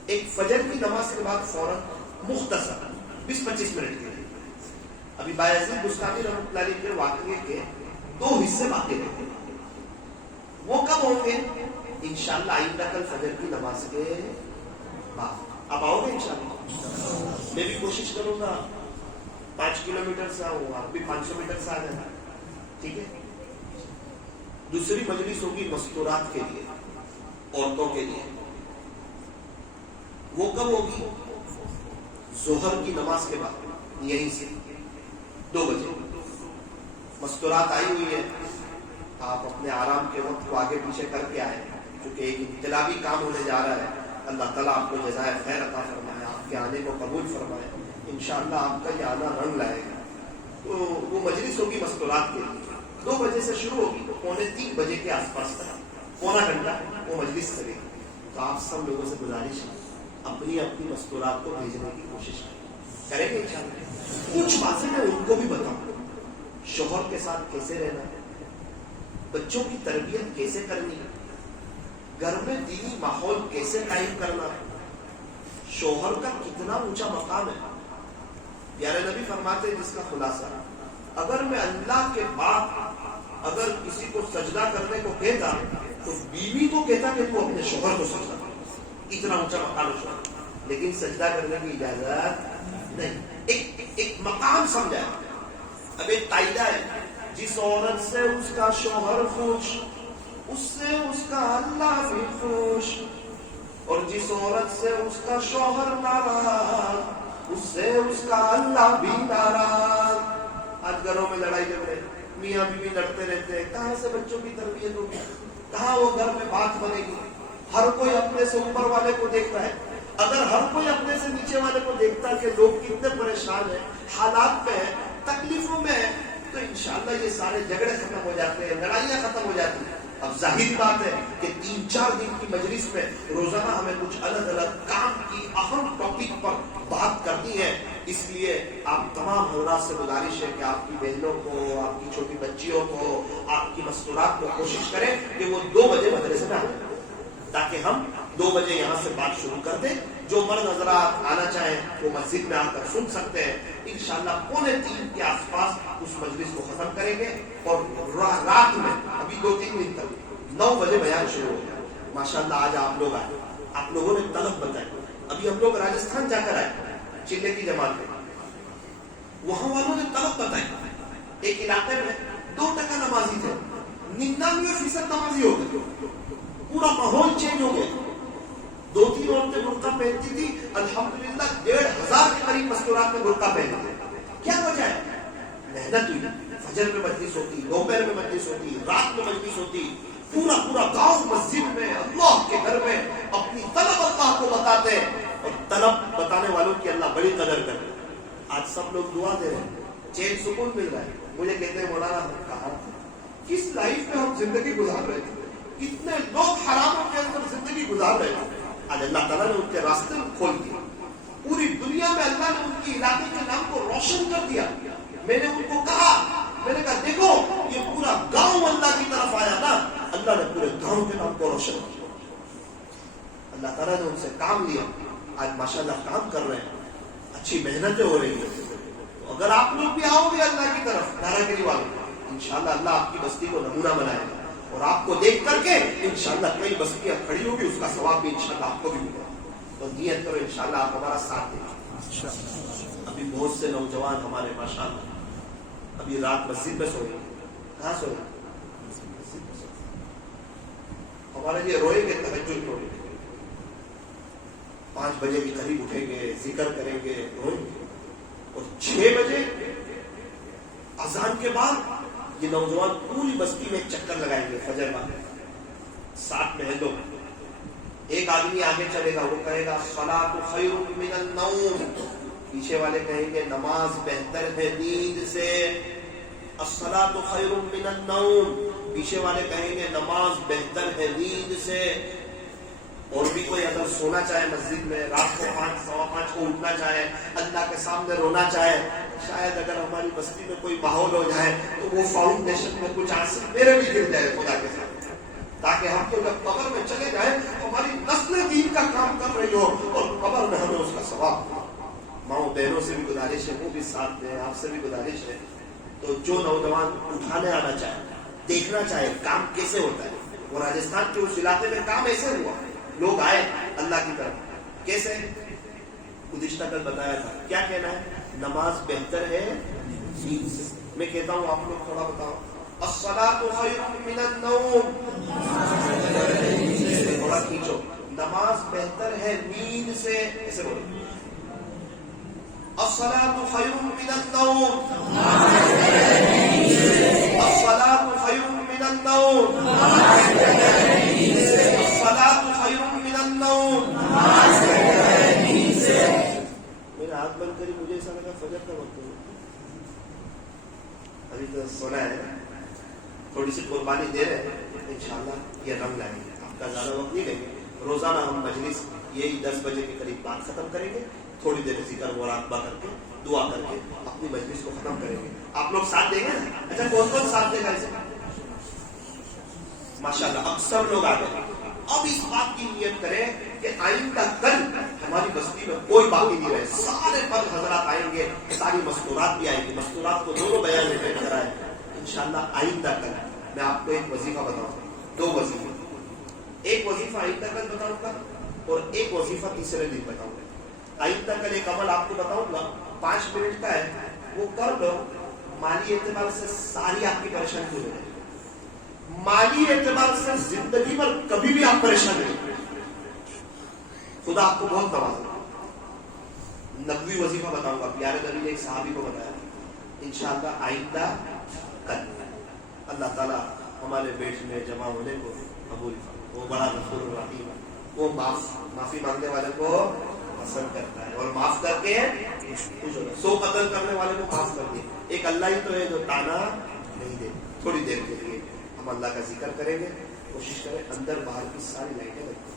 ایک فجر کی نماز کے بعد فوراً مختصر 20-25 منٹ کے لیے. ابھی بایزید بستانی رحمۃ اللہ علیہ کے واقعے کے 2 حصے باقی رہتے ہیں. وہ کب ہوں گے؟ انشاءاللہ آئندہ کل فجر کی نماز کے بعد. اب آؤ گے انشاءاللہ؟ میں بھی کوشش کروں گا 5 کلومیٹر سے آؤں، آپ بھی 500 میٹر سے آ جانا، ٹھیک ہے. دوسری مجلس ہوگی مستورات کے لیے، عورتوں کے لیے. وہ کب ہوگی؟ ظہر کی نماز کے بعد، یہیں سے 2 بجے. مستورات آئی ہوئی ہے، آپ اپنے آرام کے وقت کو آگے پیچھے کر کے آئے، کیونکہ ایک انقلابی کام ہونے جا رہا ہے. اللہ تعالیٰ آپ کو جزائے خیر عطا فرمائے، آپ کے آنے کو قبول فرمائے. انشاءاللہ آپ کا یہ آنا رنگ لائے گا. تو وہ مجلس ہوگی مستورات کے لیے، 2 بجے سے شروع ہوگی تو 2:45 بجے کے آس پاس تک پونا گھنٹہ وہ مجلس کرے گی. تو آپ سب لوگوں سے گزارش ہے اپنی مستورات کو بھیجنے کی کوشش کریں گے انشاءاللہ. کچھ باتیں میں ان کو بھی بتاؤں، شوہر کے ساتھ کیسے رہنا ہے، بچوں کی تربیت کیسے کرنی ہے، گھر میں دینی ماحول کیسے قائم کرنا ہے، شوہر کا کتنا اونچا مقام ہے. پیارے نبی فرماتے ہیں جس کا خلاصہ، اگر میں اللہ کے بعد اگر کسی کو سجدہ کرنے کو کہتا تو بیوی کو کہتا کہ تو اپنے شوہر کو سجدہ کر. اتنا اونچا مقام ہے شوہر، لیکن سجدہ کرنے کی اجازت نہیں. ایک مقام سمجھا. اب ایک قاعدہ ہے، جس عورت سے اس کا شوہر خوش، اس سے اس کا اللہ بھی خوش، اور جس عورت سے اس کا شوہر ناراض، اس سے اس کا اللہ بھی ناراض. آج گھروں میں لڑائی جھگڑے، میاں بیوی لڑتے رہتے ہیں، کہاں سے بچوں کی تربیت ہوگی، کہاں وہ گھر میں بات بنے گی. ہر کوئی اپنے سے اوپر والے کو دیکھتا ہے. اگر ہر کوئی اپنے سے نیچے والے کو دیکھتا کہ لوگ کتنے پریشان ہیں، حالات میں ہیں، تکلیفوں میں ہیں، تو انشاءاللہ یہ سارے جھگڑے ختم ہو جاتے ہیں، لڑائیاں ختم ہو جاتی ہیں. اب ظاہر بات ہے کہ 3-4 دن کی مجلس میں روزانہ ہمیں کچھ الگ الگ کام کی اہم ٹاپک پر بات کرنی ہے. اس لیے آپ تمام حضرات سے گزارش ہے کہ آپ کی بہنوں کو، آپ کی چھوٹی بچیوں کو، آپ کی مستورات کو کوشش کریں کہ وہ 2 بجے مدرسے میں آ جائیں، تاکہ ہم 2 بجے یہاں سے بات شروع کر دیں جو مرد حضرات آنا چاہیں وہ مسجد میں آ کر سن سکتے ہیں. انشاءاللہ 2:45 کے آس پاس اس مجلس کو ختم کریں گے اور رات میں ابھی 2-3 دن تک 9 بجے بیان شروع ہو گیا. ماشاءاللہ آج آپ لوگ آئے, آپ لوگوں نے طلب بتائی. ابھی ہم لوگ راجستھان جا کر آئے چلے کی جماعت میں, وہاں والوں نے طلب بتائی. ایک علاقے میں 2% نمازی تھے, 99% نمازی ہو گئے. پورا ماحول چینج ہو گیا. 2-3 عورتیں برقع پہنتی تھی, الحمدللہ 1,500 کے قریب مستورات میں برقع پہنتے. کیا وجہ ہے؟ محنت ہوئی. فجر میں مجلس ہوتی, دوپہر میں مجلس ہوتی, رات میں مجلس ہوتی. پورا گاؤں مسجد میں اللہ کے گھر میں اپنی طلب اللہ کو بتاتے ہیں, اور طلب بتانے والوں کی اللہ بڑی قدر کرتے. آج سب لوگ دعا دے رہے ہیں, چین سکون مل رہا ہے. مجھے کہتے ہیں مولانا کہا کس لائف میں ہم زندگی گزار رہے تھے, کتنے لوگ حراموں کے اندر زندگی گزار رہے تھے. آج اللہ تعالیٰ نے ان کے راستے کھول دیے. پوری دنیا میں اللہ نے ان کی علاقے کے نام کو روشن کر دیا. میں نے ان کو کہا, میں نے کہا دیکھو یہ پورا گاؤں اللہ کی طرف آیا نا, اللہ نے پورے گاؤں کے نام کو روشن کیا. اللہ تعالیٰ نے ان سے کام لیا. آج ماشاءاللہ کام کر رہے ہیں, اچھی محنتیں ہو رہی ہیں. تو اگر آپ لوگ بھی آؤ گے اللہ کی طرف, دارا گری والوں, انشاءاللہ اللہ آپ کی بستی کو نمونہ بنائے گا. اور آپ کو دیکھ کر کے انشاءاللہ کئی بستیاں کھڑی ہوگی, اس کا ثواب بھی انشاءاللہ آپ کو بھی ملے گا. تو نیت کرو انشاءاللہ آپ ہمارا ساتھ دیں. ابھی بہت سے نوجوان ہمارے ماشاءاللہ ابھی رات مسجد میں سوئے. کہاں سوئے؟ ہمارے لیے روئیں گے, تہجد روئیں گے, 5 بجے کے قریب اٹھیں گے, ذکر کریں گے, روئیں گے. اور 6 بجے اذان کے بعد یہ نوجوان پوری بستی میں ایک چکر لگائیں گے فجر بعد. ساتھ میں ہے لوگ. ایک آدمی آگے چلے گا, وہ کہے گا الصلاۃ خیر من النوم. پیچھے والے کہیں گے نماز بہتر ہے نیند سے. الصلاۃ خیر من النوم. پیچھے والے کہیں گے نماز بہتر ہے نیند سے. اور بھی کوئی اگر سونا چاہے مسجد میں, رات کو 5-5:15 کو اٹھنا چاہے, اللہ کے سامنے رونا چاہے, شاید اگر ہماری بستی میں کوئی ماحول ہو جائے تو وہ فاؤنڈیشن میں کچھ آنسر میرے بھی گر جائے خدا کے سامنے, تاکہ ہم تو جب قبر میں چلے جائیں ہماری نسل دین کا کام کر رہی ہو اور قبر میں ہمیں اس کا ثواب. ماؤں بہنوں سے بھی گزارش ہے, وہ بھی ساتھ دیں, آپ سے بھی گزارش ہے. تو جو نوجوان اٹھانے آنا چاہے, دیکھنا چاہے کام کیسے ہوتا ہے, وہ راجستھان کے اس علاقے میں کام ایسے ہوا, لوگ آئے اللہ کی طرف. کیسے؟ گزشتہ کل بتایا تھا. کیا کہنا ہے؟ نماز بہتر ہے نیند سے. میں کہتا ہوں آپ لوگ تھوڑا بتاؤ. الصلاۃ خیر من النوم. تھوڑا کھینچو. نماز بہتر ہے نیند سے. ایسے بولو. الصلاۃ خیر من النوم. الصلاۃ خیر من النوم. الصلاۃ خیر من النوم. میرا ہاتھ بند کری, مجھے ایسا لگا فجر کا وقت ہو. ابھی تو سونا ہے, تھوڑی سی قربانی دے رہے ہیں, انشاءاللہ یہ رنگ لائیں گے. آپ کا زیادہ وقت نہیں لیں گے. روزانہ ہم مجلس یہی 10 بجے کے قریب بات ختم کریں گے. تھوڑی دیر ذکر مراقبہ کر کے, دعا کر کے اپنی مجلس کو ختم کریں گے. آپ لوگ ساتھ دیں گے نا؟ اچھا کون ساتھ دے گا اسے؟ ماشاءاللہ اکثر لوگ آ گئے. اب اس بات کی نیت کریں کہ آئندہ کل ہماری بستی میں کوئی باقی نہیں رہے. سارے مرد حضرات آئیں گے, ساری مستورات بھی آئیں گی. مستورات کو دونوں بیان میں بیٹھ کر آئے انشاءاللہ. آئندہ کل میں آپ کو ایک وظیفہ بتاؤں گا, 2 وظیفے. ایک وظیفہ آئندہ کل بتاؤں گا اور ایک وظیفہ تیسرے دن بتاؤں گا. آئندہ کل ایک عمل آپ کو بتاؤں گا, 5 منٹ کا ہے, وہ کر لو. مالی اعتبار سے ساری آپ کی پریشانی دور ہو جائے. مالی اعتبار سے زندگی پر کبھی بھی آپ پریشان نہیں. خدا آپ کو بہت نوازے. نبوی وظیفہ بتاؤں گا, پیارے نبی نے ایک صحابی کو بتایا. انشاءاللہ آئندہ کل اللہ تعالیٰ ہمارے بیٹھنے جمع ہونے کو قبول کرے. وہ بڑا غفور الرحیم ہے. وہ معافی مانگنے والے کو پسند کرتا ہے اور معاف کر کے خوش ہوتا ہے. 100 قتل کرنے والے کو معاف کر دے. ایک اللہ ہی تو ہے جو تانا نہیں دے. تھوڑی دیر کے لیے ہم اللہ کا ذکر کریں گے. کوشش کریں اندر باہر کی ساری لائٹیں لگیں,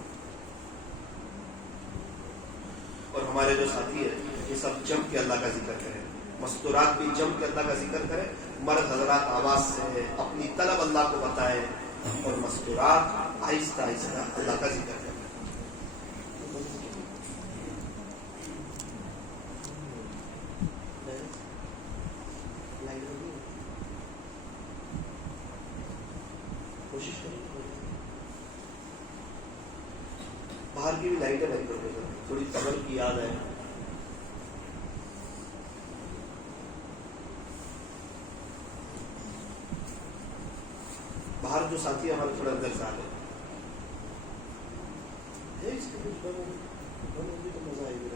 اور ہمارے جو ساتھی ہیں یہ سب جم کے اللہ کا ذکر کریں. مستورات بھی جم کے اللہ کا ذکر کریں. مرد حضرات آواز سے اپنی طلب اللہ کو بتائیں, اور مستورات آہستہ آہستہ اللہ کا ذکر کریں. باہر کی بھی لائٹیں بند کر دو، تھوڑی قبر کی یاد ہے. باہر جو ساتھی ہمارے تھوڑا اندر سے آ گئے اس کے کچھ بنو بھی تو مزہ آئے گا.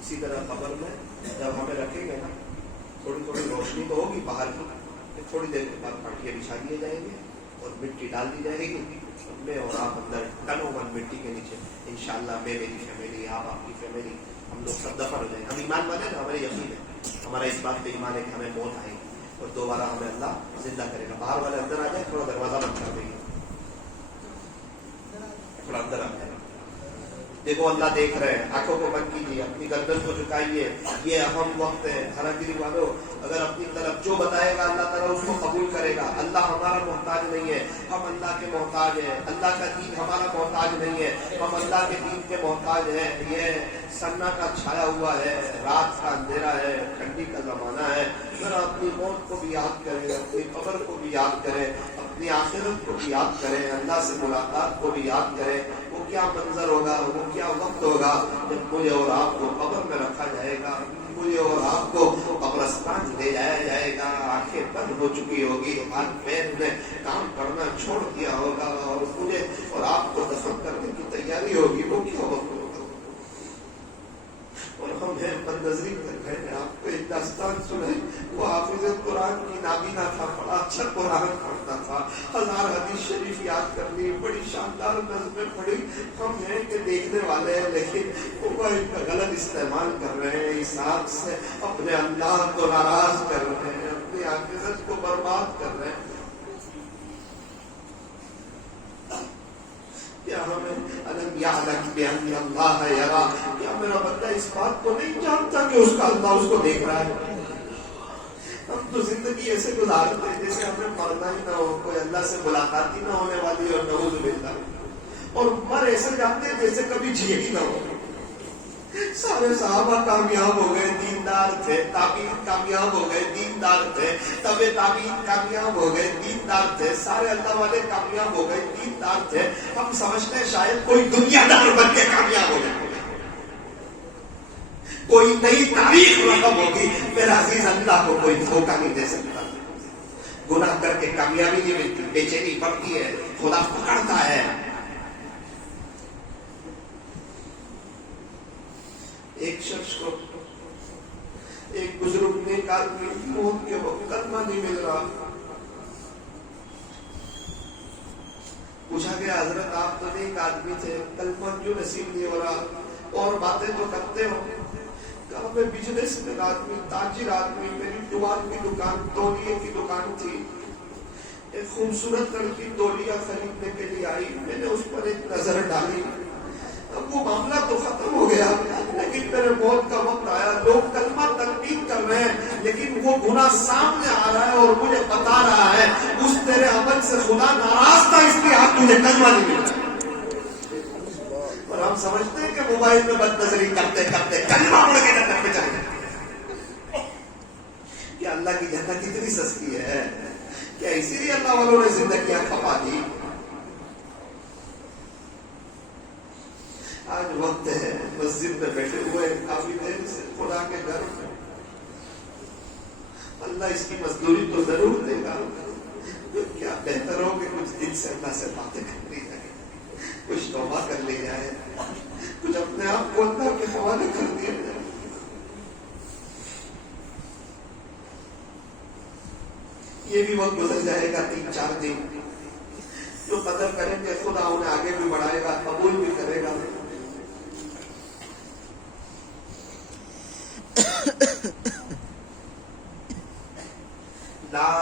اسی طرح قبر میں جب ہمیں رکھیں گے نا تھوڑی تھوڑی روشنی تو ہوگی باہر کی، تھوڑی دیر کے بعد پٹیاں بچھا دیے جائیں گے اور مٹی ڈال دی جائے گی. میں اور آپ اندر ٹنو من مٹی کے نیچے انشاءاللہ میں میری فیملی، آپ آپ کی فیملی، ہم لوگ سب دفن ہو جائیں گے. ہم ایمان والے نا، ہمارے یقین ہے، ہمارا اس بات پہ ایمان ہے کہ ہمیں موت آئے گی اور دوبارہ ہمیں اللہ زندہ کرے گا. باہر والے اندر آ جائیں، تھوڑا دروازہ بند کر دیں گے، تھوڑا اندر آ جائے. دیکھو اللہ دیکھ رہے ہیں، آنکھوں کو بند کیجیے، اپنی گردن کو جھکائیے. یہ اہم وقت ہے. ہرا گیری والوں، اگر اپنی طرف جو بتائے گا اللہ تعالیٰ اس کو قبول کرے گا. اللہ ہمارا محتاج نہیں ہے، ہم اللہ کے محتاج ہیں. اللہ کا دین ہمارا محتاج نہیں ہے، ہم اللہ کے دین کے محتاج ہیں. یہ سناٹا چھایا ہوا ہے، رات کا اندھیرا ہے، ٹھنڈی کا زمانہ ہے. ذرا اپنی موت کو بھی یاد کریں، اپنی قبر کو بھی یاد کریں، اپنی آخرت کو بھی یاد کریں، اللہ سے ملاقات کو بھی یاد کریں. وہ کیا منظر ہوگا، وہ کیا وقت ہوگا جب مجھے اور آپ کو قبر میں رکھا جائے گا، مجھے اور آپ کو قبرستان لے جایا جائے گا. آنکھیں بند ہو چکی ہوگی، ہاتھ پیر نے کام کرنا چھوڑ دیا ہوگا اور مجھے اور آپ کو دفن کرنے کی تیاری ہوگی. وہ کیا وقت ہوگا؟ اور ہم ہیں بد نظری کر رہے ہیں. آپ کو ایک داستان سنیں، وہ حافظ قرآن کی نابینا تھا، بڑا اچھا قرآن پڑھتا تھا، 1000 حدیث شریف یاد کر لی، بڑی شاندار نظمیں پڑھی. ہم ہیں کہ دیکھنے والے ہیں، لیکن موبائل کا غلط استعمال کر رہے ہیں، اس آنکھ سے اپنے اللہ کو ناراض کر رہے ہیں، اپنی آخرت کو برباد کر رہے ہیں. کیا ہمیں الم یعلم بان اللہ یرا، کیا میرا بندہ اس بات کو نہیں جانتا کہ اس کا اللہ اس کو دیکھ رہا ہے؟ ہم تو زندگی ایسے گزارتے ہیں جیسے ہمیں مرنا ہی نہ ہو، کوئی اللہ سے ملاقات ہی نہ ہونے والی ہے، اور نعوذ باللہ. اور مر ایسے جانتے ہیں جیسے کبھی جیے ہی نہ ہو. سارے صحابہ کامیاب ہو گئے، دیندار تھے. تابعین کامیاب ہو گئے، دیندار تھے. تبع تابعین کامیاب ہو گئے، دیندار تھے. سارے اللہ والے کامیاب ہو گئے، دیندار تھے. ہم سمجھتے ہیں شاید کوئی دنیا دار بن کے کامیاب ہو جائے، کوئی نئی تاریخ رقم ہوگی. میرا عزیز، اللہ کو کوئی دھوکہ نہیں دے سکتا. گناہ کر کے کامیابی نہیں ملتی، بے چینی بڑھتی ہے، خدا پکڑتا ہے. ایک شخص کو ایک بزرگ نے کہا کہ موت کے وقت کلمہ نہیں مل رہا. پوچھا گیا حضرت آپ تو ایک آدمی تھے، کلمہ کیوں نصیب نہیں ہو رہا؟ اور باتیں تو کرتے ہو. کہا میں بزنس مین آدمی، تاجر آدمی، میری ٹوال کی دکان، تولیے کی دکان تھی. ایک خوبصورت لڑکی تولیہ خریدنے کے لیے آئی، میں نے اس پر ایک نظر ڈالی. اب وہ معاملہ تو ختم ہو گیا، لیکن میرے موت کا وقت آیا. لوگ کلمہ تلقین کر رہے ہیں، لیکن وہ گناہ سامنے آ رہا ہے اور مجھے بتا رہا ہے اس تیرے عمل سے خدا ناراض تھا، اس لیے آپ تجھے کلمہ نہیں ملا. اور ہم سمجھتے ہیں کہ موبائل میں بد نظری کرتے کرتے کلمہ پڑھ کے جنت میں چلے گئے. کیا اللہ کی جنت کتنی سستی ہے؟ کیا اسی لیے اللہ والوں نے زندگیاں کھپا دی؟ آج وقت ہے مسجد میں بیٹھے ہوئے کافی دیر سے خدا کے گھر میں. اللہ اس کی مزدوری تو ضرور دے گا. کیا بہتر ہو کہ کچھ دل سے اللہ سے باتیں کر لی جائے، کچھ توبہ کر لی جائے، کچھ اپنے آپ کو اللہ کے حوالے کر دیا جائے. یہ بھی وقت گزر جائے گا، 3-4 دن. جو قدر کریں گے خدا انہیں آگے بھی بڑھائے گا، قبول بھی کرے گا. لا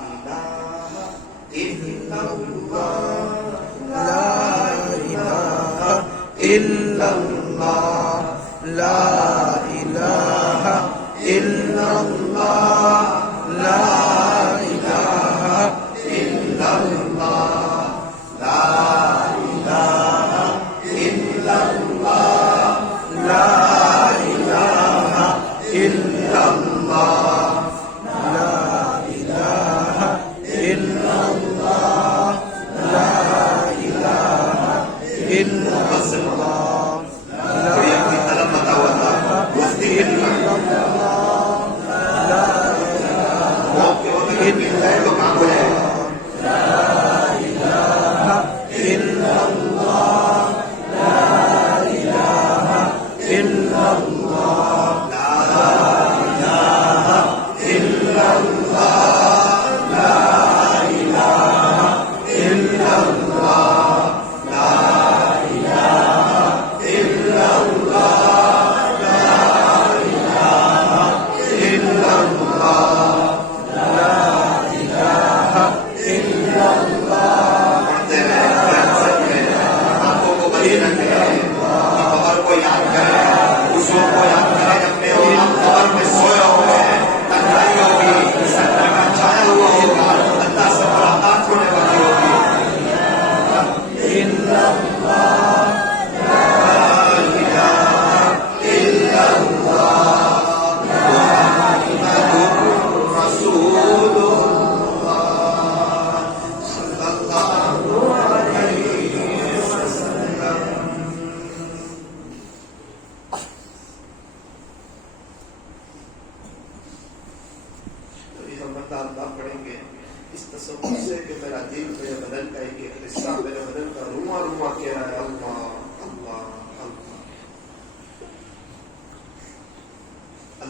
الہ الا اللہ، لا الہ الا اللہ، لا الہ الا اللہ، لا الہ الا اللہ، لا الہ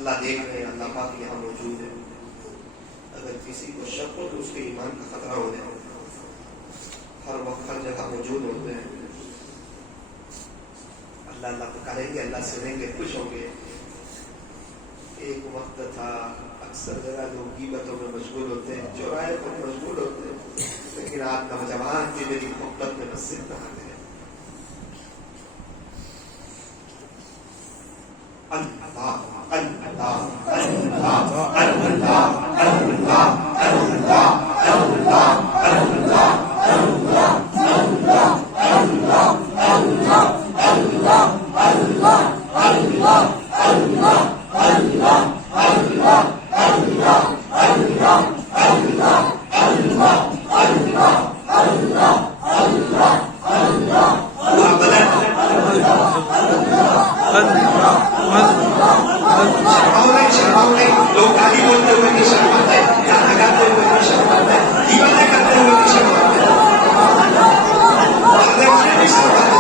اللہ دیکھ رہے ہیں، اللہ پاک یہاں موجود ہے. اگر کسی کو شک ہو تو اس کے ایمان کا خطرہ ہو جائے. ہر وقت ہر جگہ موجود ہوتے ہیں. اللہ اللہ پکاریں گے، اللہ سنیں گے، خوش ہوں گے. ایک وقت تھا اکثر جگہ لوگ غیبتوں میں مشغول ہوتے ہیں، چوراہے پر مشغول ہوتے ہیں، لیکن آپ نوجوان کی میری محبت میں مسجد میں آ گئے. اللہ اللہ اللہ اللہ اللہ لوگ گالی بولتے ہوئے نہیں شرماتے، گانا گاتے ہوئے نہیں شرماتے، دیوانے کرتے ہوئے نہیں شرماتے، نہیں شرماتے.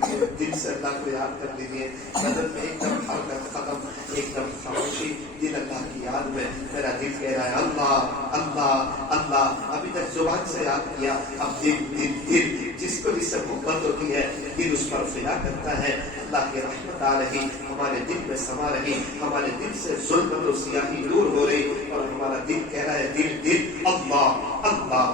کیا دل سے اللہ کو یاد کر لیجیے. بدن میں ایک دم حرکت ختم، ایک دم خاموشی، دل اللہ کی یاد میں. میرا دل کہہ رہا ہے اللہ اللہ اللہ. ابھی تک زبان سے یاد کیا، اب دل دل دل جس کو جس سے محبت ہوتی ہے دل اس پر فدا کرتا ہے. اللہ کی رحمت آ رہی، ہمارے دل میں سما رہی، ہمارے دل سے ظلمت و سیاہی دور ہو رہی، اور ہمارا دل کہہ رہا ہے دل دل اللہ اللہ.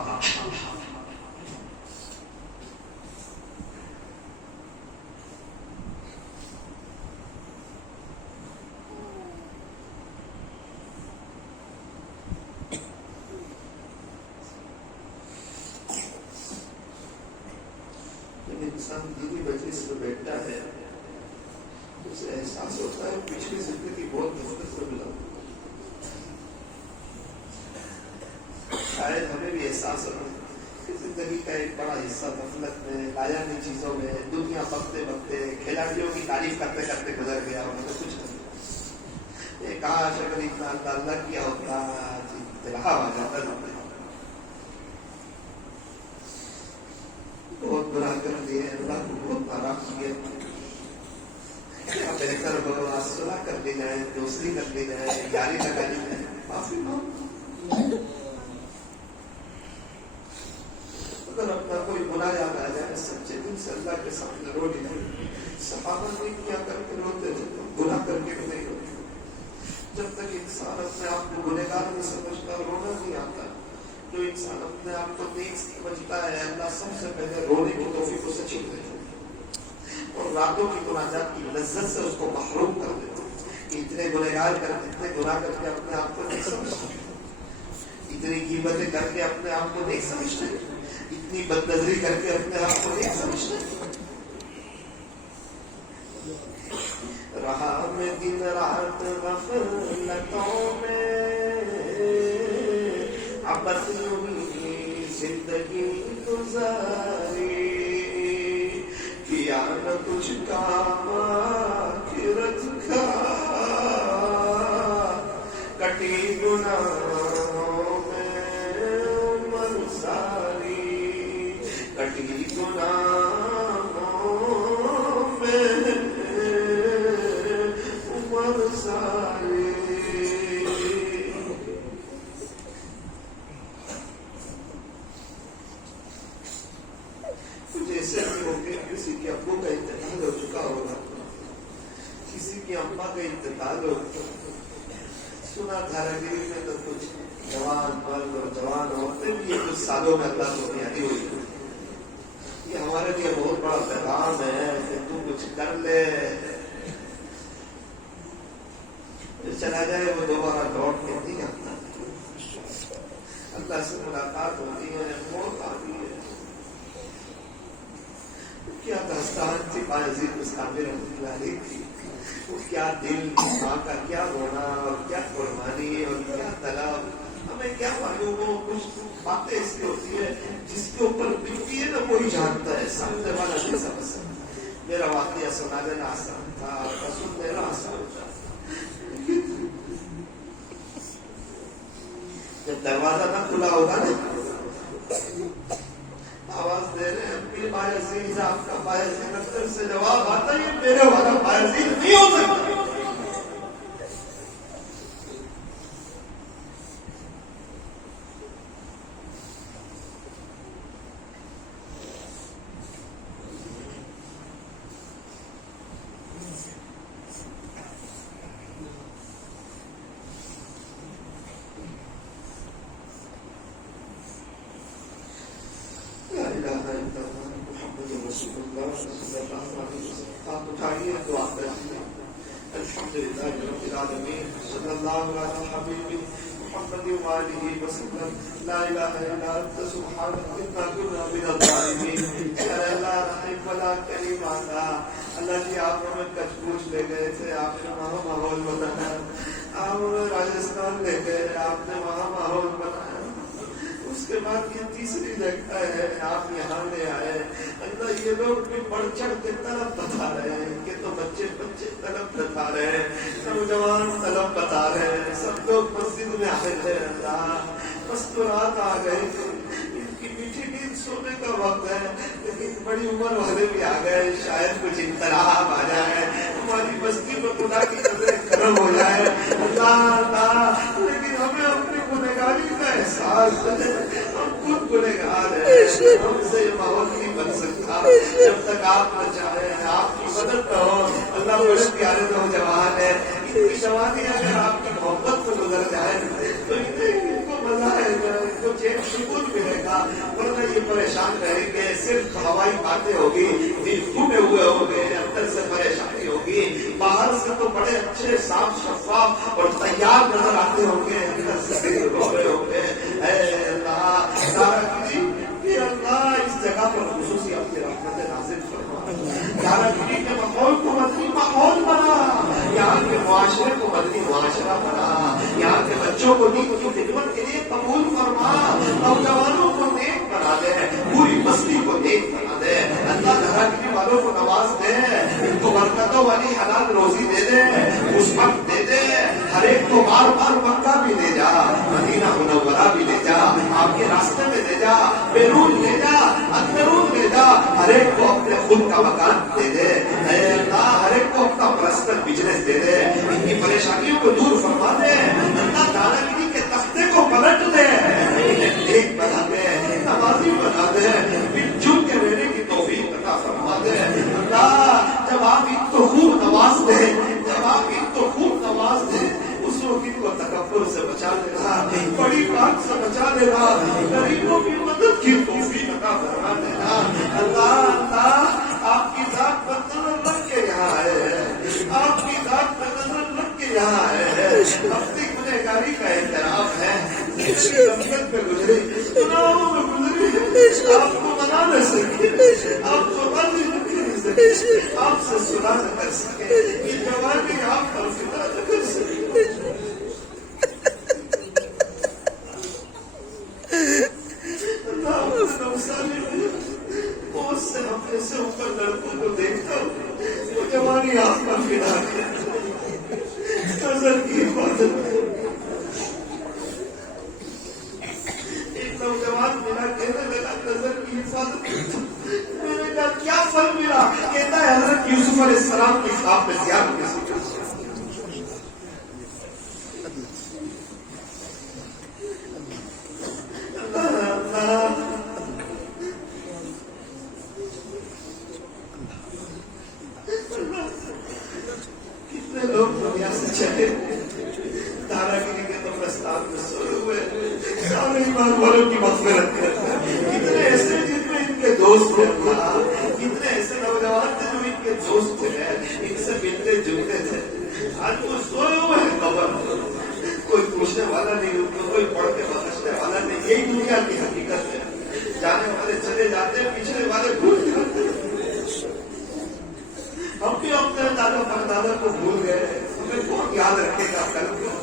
انسان دینی مجلس میں بیٹھتا ہے، اسے احساس ہوتا ہے پچھلی زندگی بہت محنت سے ملا. شاید ہمیں بھی احساس ہو کہ زندگی کا ایک بڑا حصہ غفلت میں، لایانی چیزوں میں، دنیا بکتے بکتے، کھلاڑیوں کی تعریف کرتے کرتے گزر گیا. اور مجھے کچھ نہیں، یہ کاش اگر اتنا اللہ کیا ہوتا دلہا آ جاتا. بہت برا کر دیے، اللہ کو بہت ناراض کیا. بہتر بڑا صلاح کر لی جائے، دوستی کر لی جائے، یاری لگا لی جائے، معافی مانگو. اگر اپنا کوئی گناہ یاد آ جائے سچے دل سے اللہ کے سامنے رو لی جائے. صحابہ نے کیا کر کے روتے تھے، گناہ کر کے نہیں روتے. جب تک انسان اپنے آپ کو گنہگار نہیں سمجھتا رونا نہیں آتا. جو انسان اپنے آپ کو نیک سمجھتا ہے اللہ سب سے پہلے رونے کی توفیق اسے چھین دیتا ہے، اور راتوں کی مناجات کی لذت سے اس کو محروم کر دیتا ہے. اتنے گنہگار کر، اتنے گناہ کر کے اپنے آپ کو نہیں سمجھتے، اتنی قیمتیں کر کے اپنے آپ کو نہیں سمجھتے، اتنی بد نظری کر کے اپنے آپ کو نہیں سمجھتے. رہا میں دن رات غفلتوں میں، عبث یوں زندگی گزاری، کیا نہ کچھ کام آخرت کا، کٹی گناہوں میں عمر ساری، کٹی گناہوں میں عمر ساری. جیسے کسی کے ابو کا انتقال ہو چکا ہوگا، کسی کی اماں کا انتقال ہو. سنا دھاراگیری میں تو کچھ جوان مرد اور جوان عورتیں بھی یہ کچھ سالوں میں اللہ کو بنیادی ہوئی. یہ ہمارے لیے بہت بڑا پیغام ہے کہ تو کچھ کر لے. چلا جائے وہ دوبارہ لوٹ کے نہیں آتا. اللہ سے ملاقات ہوتی ہے، موت آتی ہے. کیا داستان تھی بايزيد بستامي رحمۃ اللہ علیہ کی، وہ کیا دل، ماں کا کیا رونا اور کیا قربانی اور کیا طلب. ہمیں کیا معلوم ہو، کچھ باتیں اس کی ہوتی ہے جس کے اوپر بکتی ہے نا وہی جانتا ہے، سامنے والا نہیں سمجھ سکتا. میرا واقعہ سنا دینا آسان تھا، سن دینا آسان تھا. جب دروازہ نہ کھلا ہوگا نا، آواز دے رہے ہیں پھر بايزيد آپ کا بايزيد اندر سے جواب آتا ہے یہ میرے والا بايزيد نہیں ہو سکتا. الحمدللہ رب العالمین صلی اللہ علی حبیبہ محمد وآلہ وسلم. لا الہ الا انت سبحانک انا كنا من الظالمین. لا رحیم ولا کریم. اللہ جی آپ ہمیں کچھ پوچھ لے گئے تھے، آپ نے وہاں ماحول بنایا. آپ ہمیں راجستھان لے گئے، آپ نے وہاں ماحول بنایا. اس کے بعد یہ تیسری جگہ ہے آپ یہاں لے آئے. اللہ یہ لوگ بھی بڑھ چڑھ کے طلب بتا رہے ہیں کہ تو بچے طلب بتا رہے ہیں، نوجوان طلب بتا رہے ہیں، سب لوگ مسجد میں آئے تھے. اللہ مستورات آ گئے، ان کی میٹھی نیند سونے کا وقت ہے، لیکن بڑی عمر والے بھی آ گئے. شاید کچھ انقلاب آ جائے، ہماری بستی پر خدا کی نظر کرم ہو جائے. اللہ اللہ، لیکن ہمیں اپنی گنہگاری کا احساس ہے. ہم خود گنہگار ہیں، ہم سے یہ ماحول نہیں بن سکتا جب تک آپ نہ چاہیں، آپ کی مدد نہ ہو. اللہ بڑے پیارے نوجوان ہے، ان کی جوانی اگر آپ کی محبت سے گزر جائے تو ان کو مزہ آئے گا، ان کو چین سکون ملے گا. ورنہ یہ پریشان رہیں گے، صرف ہوائی باتیں ہوگی، دل ٹوٹے ہوئے ہوں گے، اندر سے پریشانی ہوگی. باہر سے تو بڑے اچھے صاف شفاف اور تیار نظر آتے ہوں گے، اندر سے دل رو رہے ہوں گے. اے اللہ کہ اللہ اس جگہ پر خصوصی اپنی رحمت نازل فرما. داراگیری کے ماحول کو مدنی ماحول بنا، یہاں کے معاشرے کو مدنی معاشرہ بنا، یہاں کے بچوں کو دین کی خدمت کے لیے قبول فرما، نوجوانوں کو نیک بنا دے، پوری بستی کو نیک بنا دے. اللہ داراگیری والوں کو نواز دے، ان کو برکتوں والی حلال روزی دے دے، مثبت دے دے. ہر ایک کو بار بار مکہ بھی لے جا، مدینہ منورہ بھی لے جا، آپ کے راستے میں لے جا، بیرون لے جا، اندرون لے جا. ہر ایک کو اپنے خود کا مکان دے دے. اے اللہ ہر ایک کو اپنا پرسنل بزنس دے دے، ان کی پریشانیوں کو دور فرما دے. اللہ داراگیری کے تختے کو پلٹ دے، انہیں نیک بنا دے، نمازی بنا دے، مل جل کے رہنے کی توفیق عطا فرما دے. اللہ جب آپ ان کو خوب نواز دیں، جب آپ ان کو خوب نواز دیں، اس وقت کو تکبر سے بچا لینا، بڑی بات سے بچا لینا، غریبوں کی مدد کی توفیق عطا فرما دینا. اللہ اللہ آپ کی ذات پر نظر رکھ کے یہاں آئے ہیں، آپ کی ذات پر نظر رکھ کے یہاں آئے ہیں. اپنی گنہگاری کا اعتراف ہے، غفلت میں گزری، گناہوں میں گزری، آپ کو منا نہ سکے، آپ کو راضی نہ کر سکے، آپ سے سنا نہ کر سکے، یہ جوانی آپ پر فدا نہ کر سکے. بہت سے ہفتے سے اوپر لڑکوں کو دیکھتا ہوں، وہ جوانی آپ کا فدا کیا، نظر کی حفاظت. ایک نوجوان میرا کہنے لگا نظر کی حفاظت. میں نے کہا کیا پھل ملا؟ کہتا ہے حضرت یوسف علیہ السلام کی خواب میں زیادہ کسی کا. کتنے لوگ دنیا سے چلے، داراگیری کے تو پرستان میں سوئے ہوئے، سارے ایمان والوں کی مغفرت کرتا ہے. کتنے ایسے جن میں ان کے دوست تھے، کتنے ایسے نوجوان تھے جو ان کے دوست تھے، ان سے ملتے جلتے تھے، آج وہ سوئے ہوئے ہیں قبر میں. دادا پردادا کو بھول گئے، ہمیں کون یاد رکھے گا کل کو؟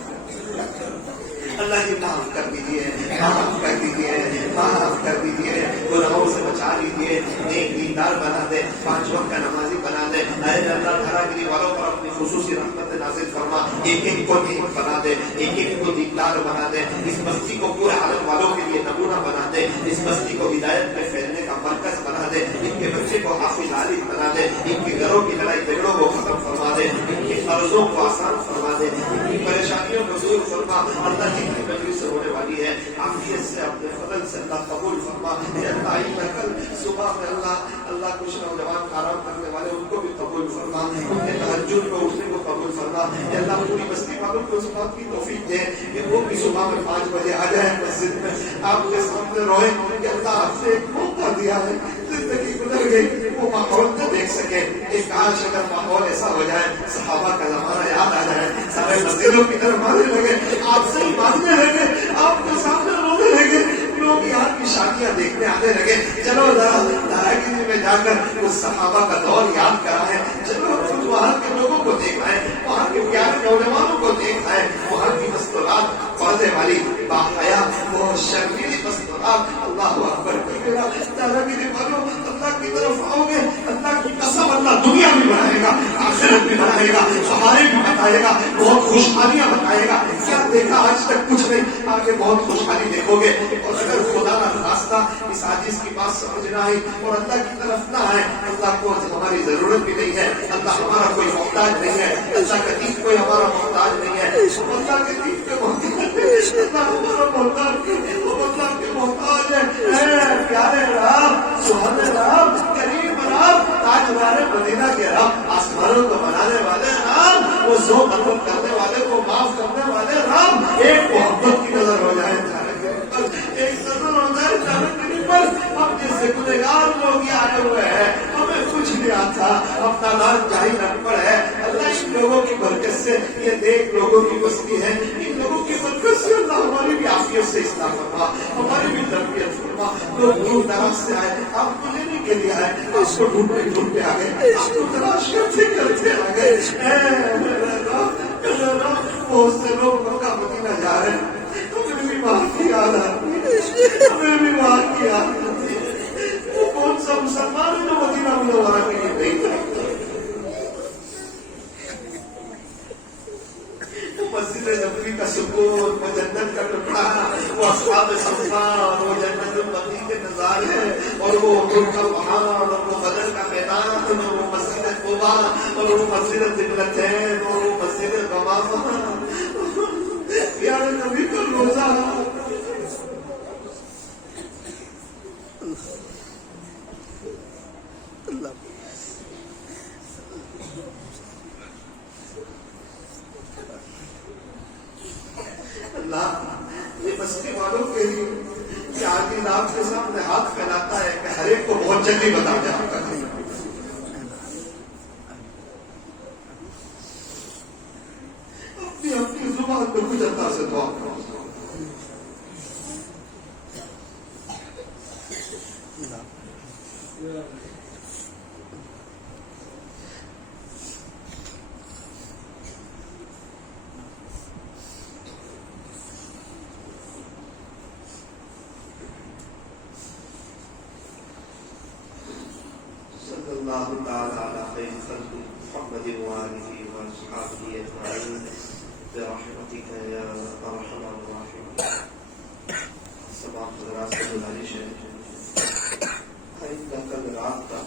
اللہ کی معاف کر دیجیے، معاف کر دیجیے، معاف کر دیجیے، گناہوں سے بچا لیجیے، نیک دیندار بنا دے، 5 وقت کا نمازی بنا دے۔ اے اللہ دھرا گری والوں پر اپنی خصوصی رحمت نازل فرما، ایک ایک کو نیک بنا دے، ایک ایک کو دیندار بنا دے، اس بستی کو پورے عالم والوں کے لیے نمونہ بنا دے، اس بستی کو ہدایت میں پھیلنے کا مرکز بنا دے، ان کے بچے کو حافظ عالم بنا دے، ان کے گھروں کی لڑائی جھگڑوں کو ختم فرما دے، ان کے قرضوں کو آسان فرما دے، ان کی پریشانیوں کو دور فرما۔ اللہ کی مجلس سے ہونے والی ہے، عافیت سے اپنے فضل سے اللہ قبول فرما۔ اے اللہ کل صبح میں اللہ کچھ نوجوان آرام کرنے والے ان کو بھی قبول فرما، ان کے تہجد کو اٹھنے کو قبول فرما۔ اے اللہ پوری بستی والوں کو اس بات کی توفیق دے کہ وہ بھی صبح میں 5 بجے آ جائیں مسجد میں، آپ کے سامنے روئے کہ اللہ آپ نے ایک موقع دیا ہے، زندگی گزر گئی، وہ ماحول نہ دیکھ سکے۔ ایک کاش اگر ماحول ایسا ہو جائے، صحابہ کا زمانہ یاد آ جائے، سارے مسجدوں کی طرف ماننے لگے، آپ سے ہی ماننے لگے، آپ کے سامنے رونے لگے، لوگ یہاں کی شادیاں دیکھنے آنے لگے۔ چلو ذرا دھراگیری میں جا کر اس صحابہ کا دور یاد کرائیں، چلو وہاں کے لوگوں کو دیکھائیں، وہاں کے پیارے نوجوانوں کو دیکھائیں، وہاں کی مستورات پردے والی باحیا وہ شرمیلی مستورات، اللہ اکبر کبیرہ۔ دھراگیری والوں اللہ کی طرف آؤ گے، اللہ کی قسم اللہ دنیا بھی بنائے گا، آخرت بھی بنائے گا، سہارے بھی بتائے گا، بہت خوشحالیاں بتائے گا۔ کیا دیکھا آج تک؟ کچھ نہیں، آگے بہت خوشحالی دیکھو گے۔ اور اگر خدا نہ خواستہ اس عاجز کی بات سمجھ نہ آئی اور اللہ کی طرف نہ آئے، اللہ کو ہماری ضرورت بھی نہیں ہے، اللہ ہمارا کوئی محتاج نہیں ہے، اللہ کا دین کوئی ہمارا محتاج نہیں ہے، اللہ کے دین کے محتاج ہے، اللہ ہمارا محتاج ہے، اللہ کے محتاج ہے۔ اے پیارے رب، سبحان رب، کریم رب، تاجدار مدینہ کے رب، آسمانوں کو بنانے والے رب، وہ سو قتل کرنے والے کو معاف کرنے والے رب، ایک محبت کی نظر ہو جائے ایک نظر ہو جائے جانکری پر۔ ہم جیسے گنہگار لوگ یہ آئے ہوئے ہیں، ہمیں کچھ نہیں آتا، اپنا نام جاہل اکبر ہے۔ اللہ ان لوگوں کی برکت سے یہ نیک لوگوں کی بستی ہے، ان لوگوں کی برکت سے اللہ ہماری بھی عافیت سے اصلاح فرما، ہماری بھی تربیت فرما۔ لوگ دور دراز سے آئے، آپ کو لینے کے لیے آئے، آپ کو ڈھونڈتے آ گئے، آپ کو تلاش کرتے آ گئے۔ اے میرے رب، بہت سے لوگ مکہ مدینہ جا رہے ہیں، ہمیں بھی وہاں کی یاد آتی ہے، ہمیں بھی وہاں کی یاد آتی ہے۔ وہ کون سا مسلمان ہے جو مدینہ منورہ کے لیے نہیں جاتا؟ وہ مسجد نبوی کا سکون، وہ جنت کا ٹکڑا، وہ اصحاب صفا، وہ جنت المدی کے نظارے، اور وہ احد کا پہاڑ، اور وہ بدر کا میدان، اور وہ مسجد قباء، اور وہ مسجد قبلتین، اور وہ مسجد غمامہ، پیارے نبی کا روزہ۔ اللہ یہ بستی والوں کے لیے کہ آدمی آپ کے سامنے ہاتھ پھیلاتا ہے کہ ہر ایک کو بہت جلدی بتا دے آپ کا اپنی زبان پہ کچھ اللہ سے دعا کرو۔ اللہ تعالی علی خیر خلق محمد وآلہ وصحبہ اجمعین برحمتک یا ارحم الراحمین۔ سب آپ حضرات سے گزارش ہے آئندہ کل رات کا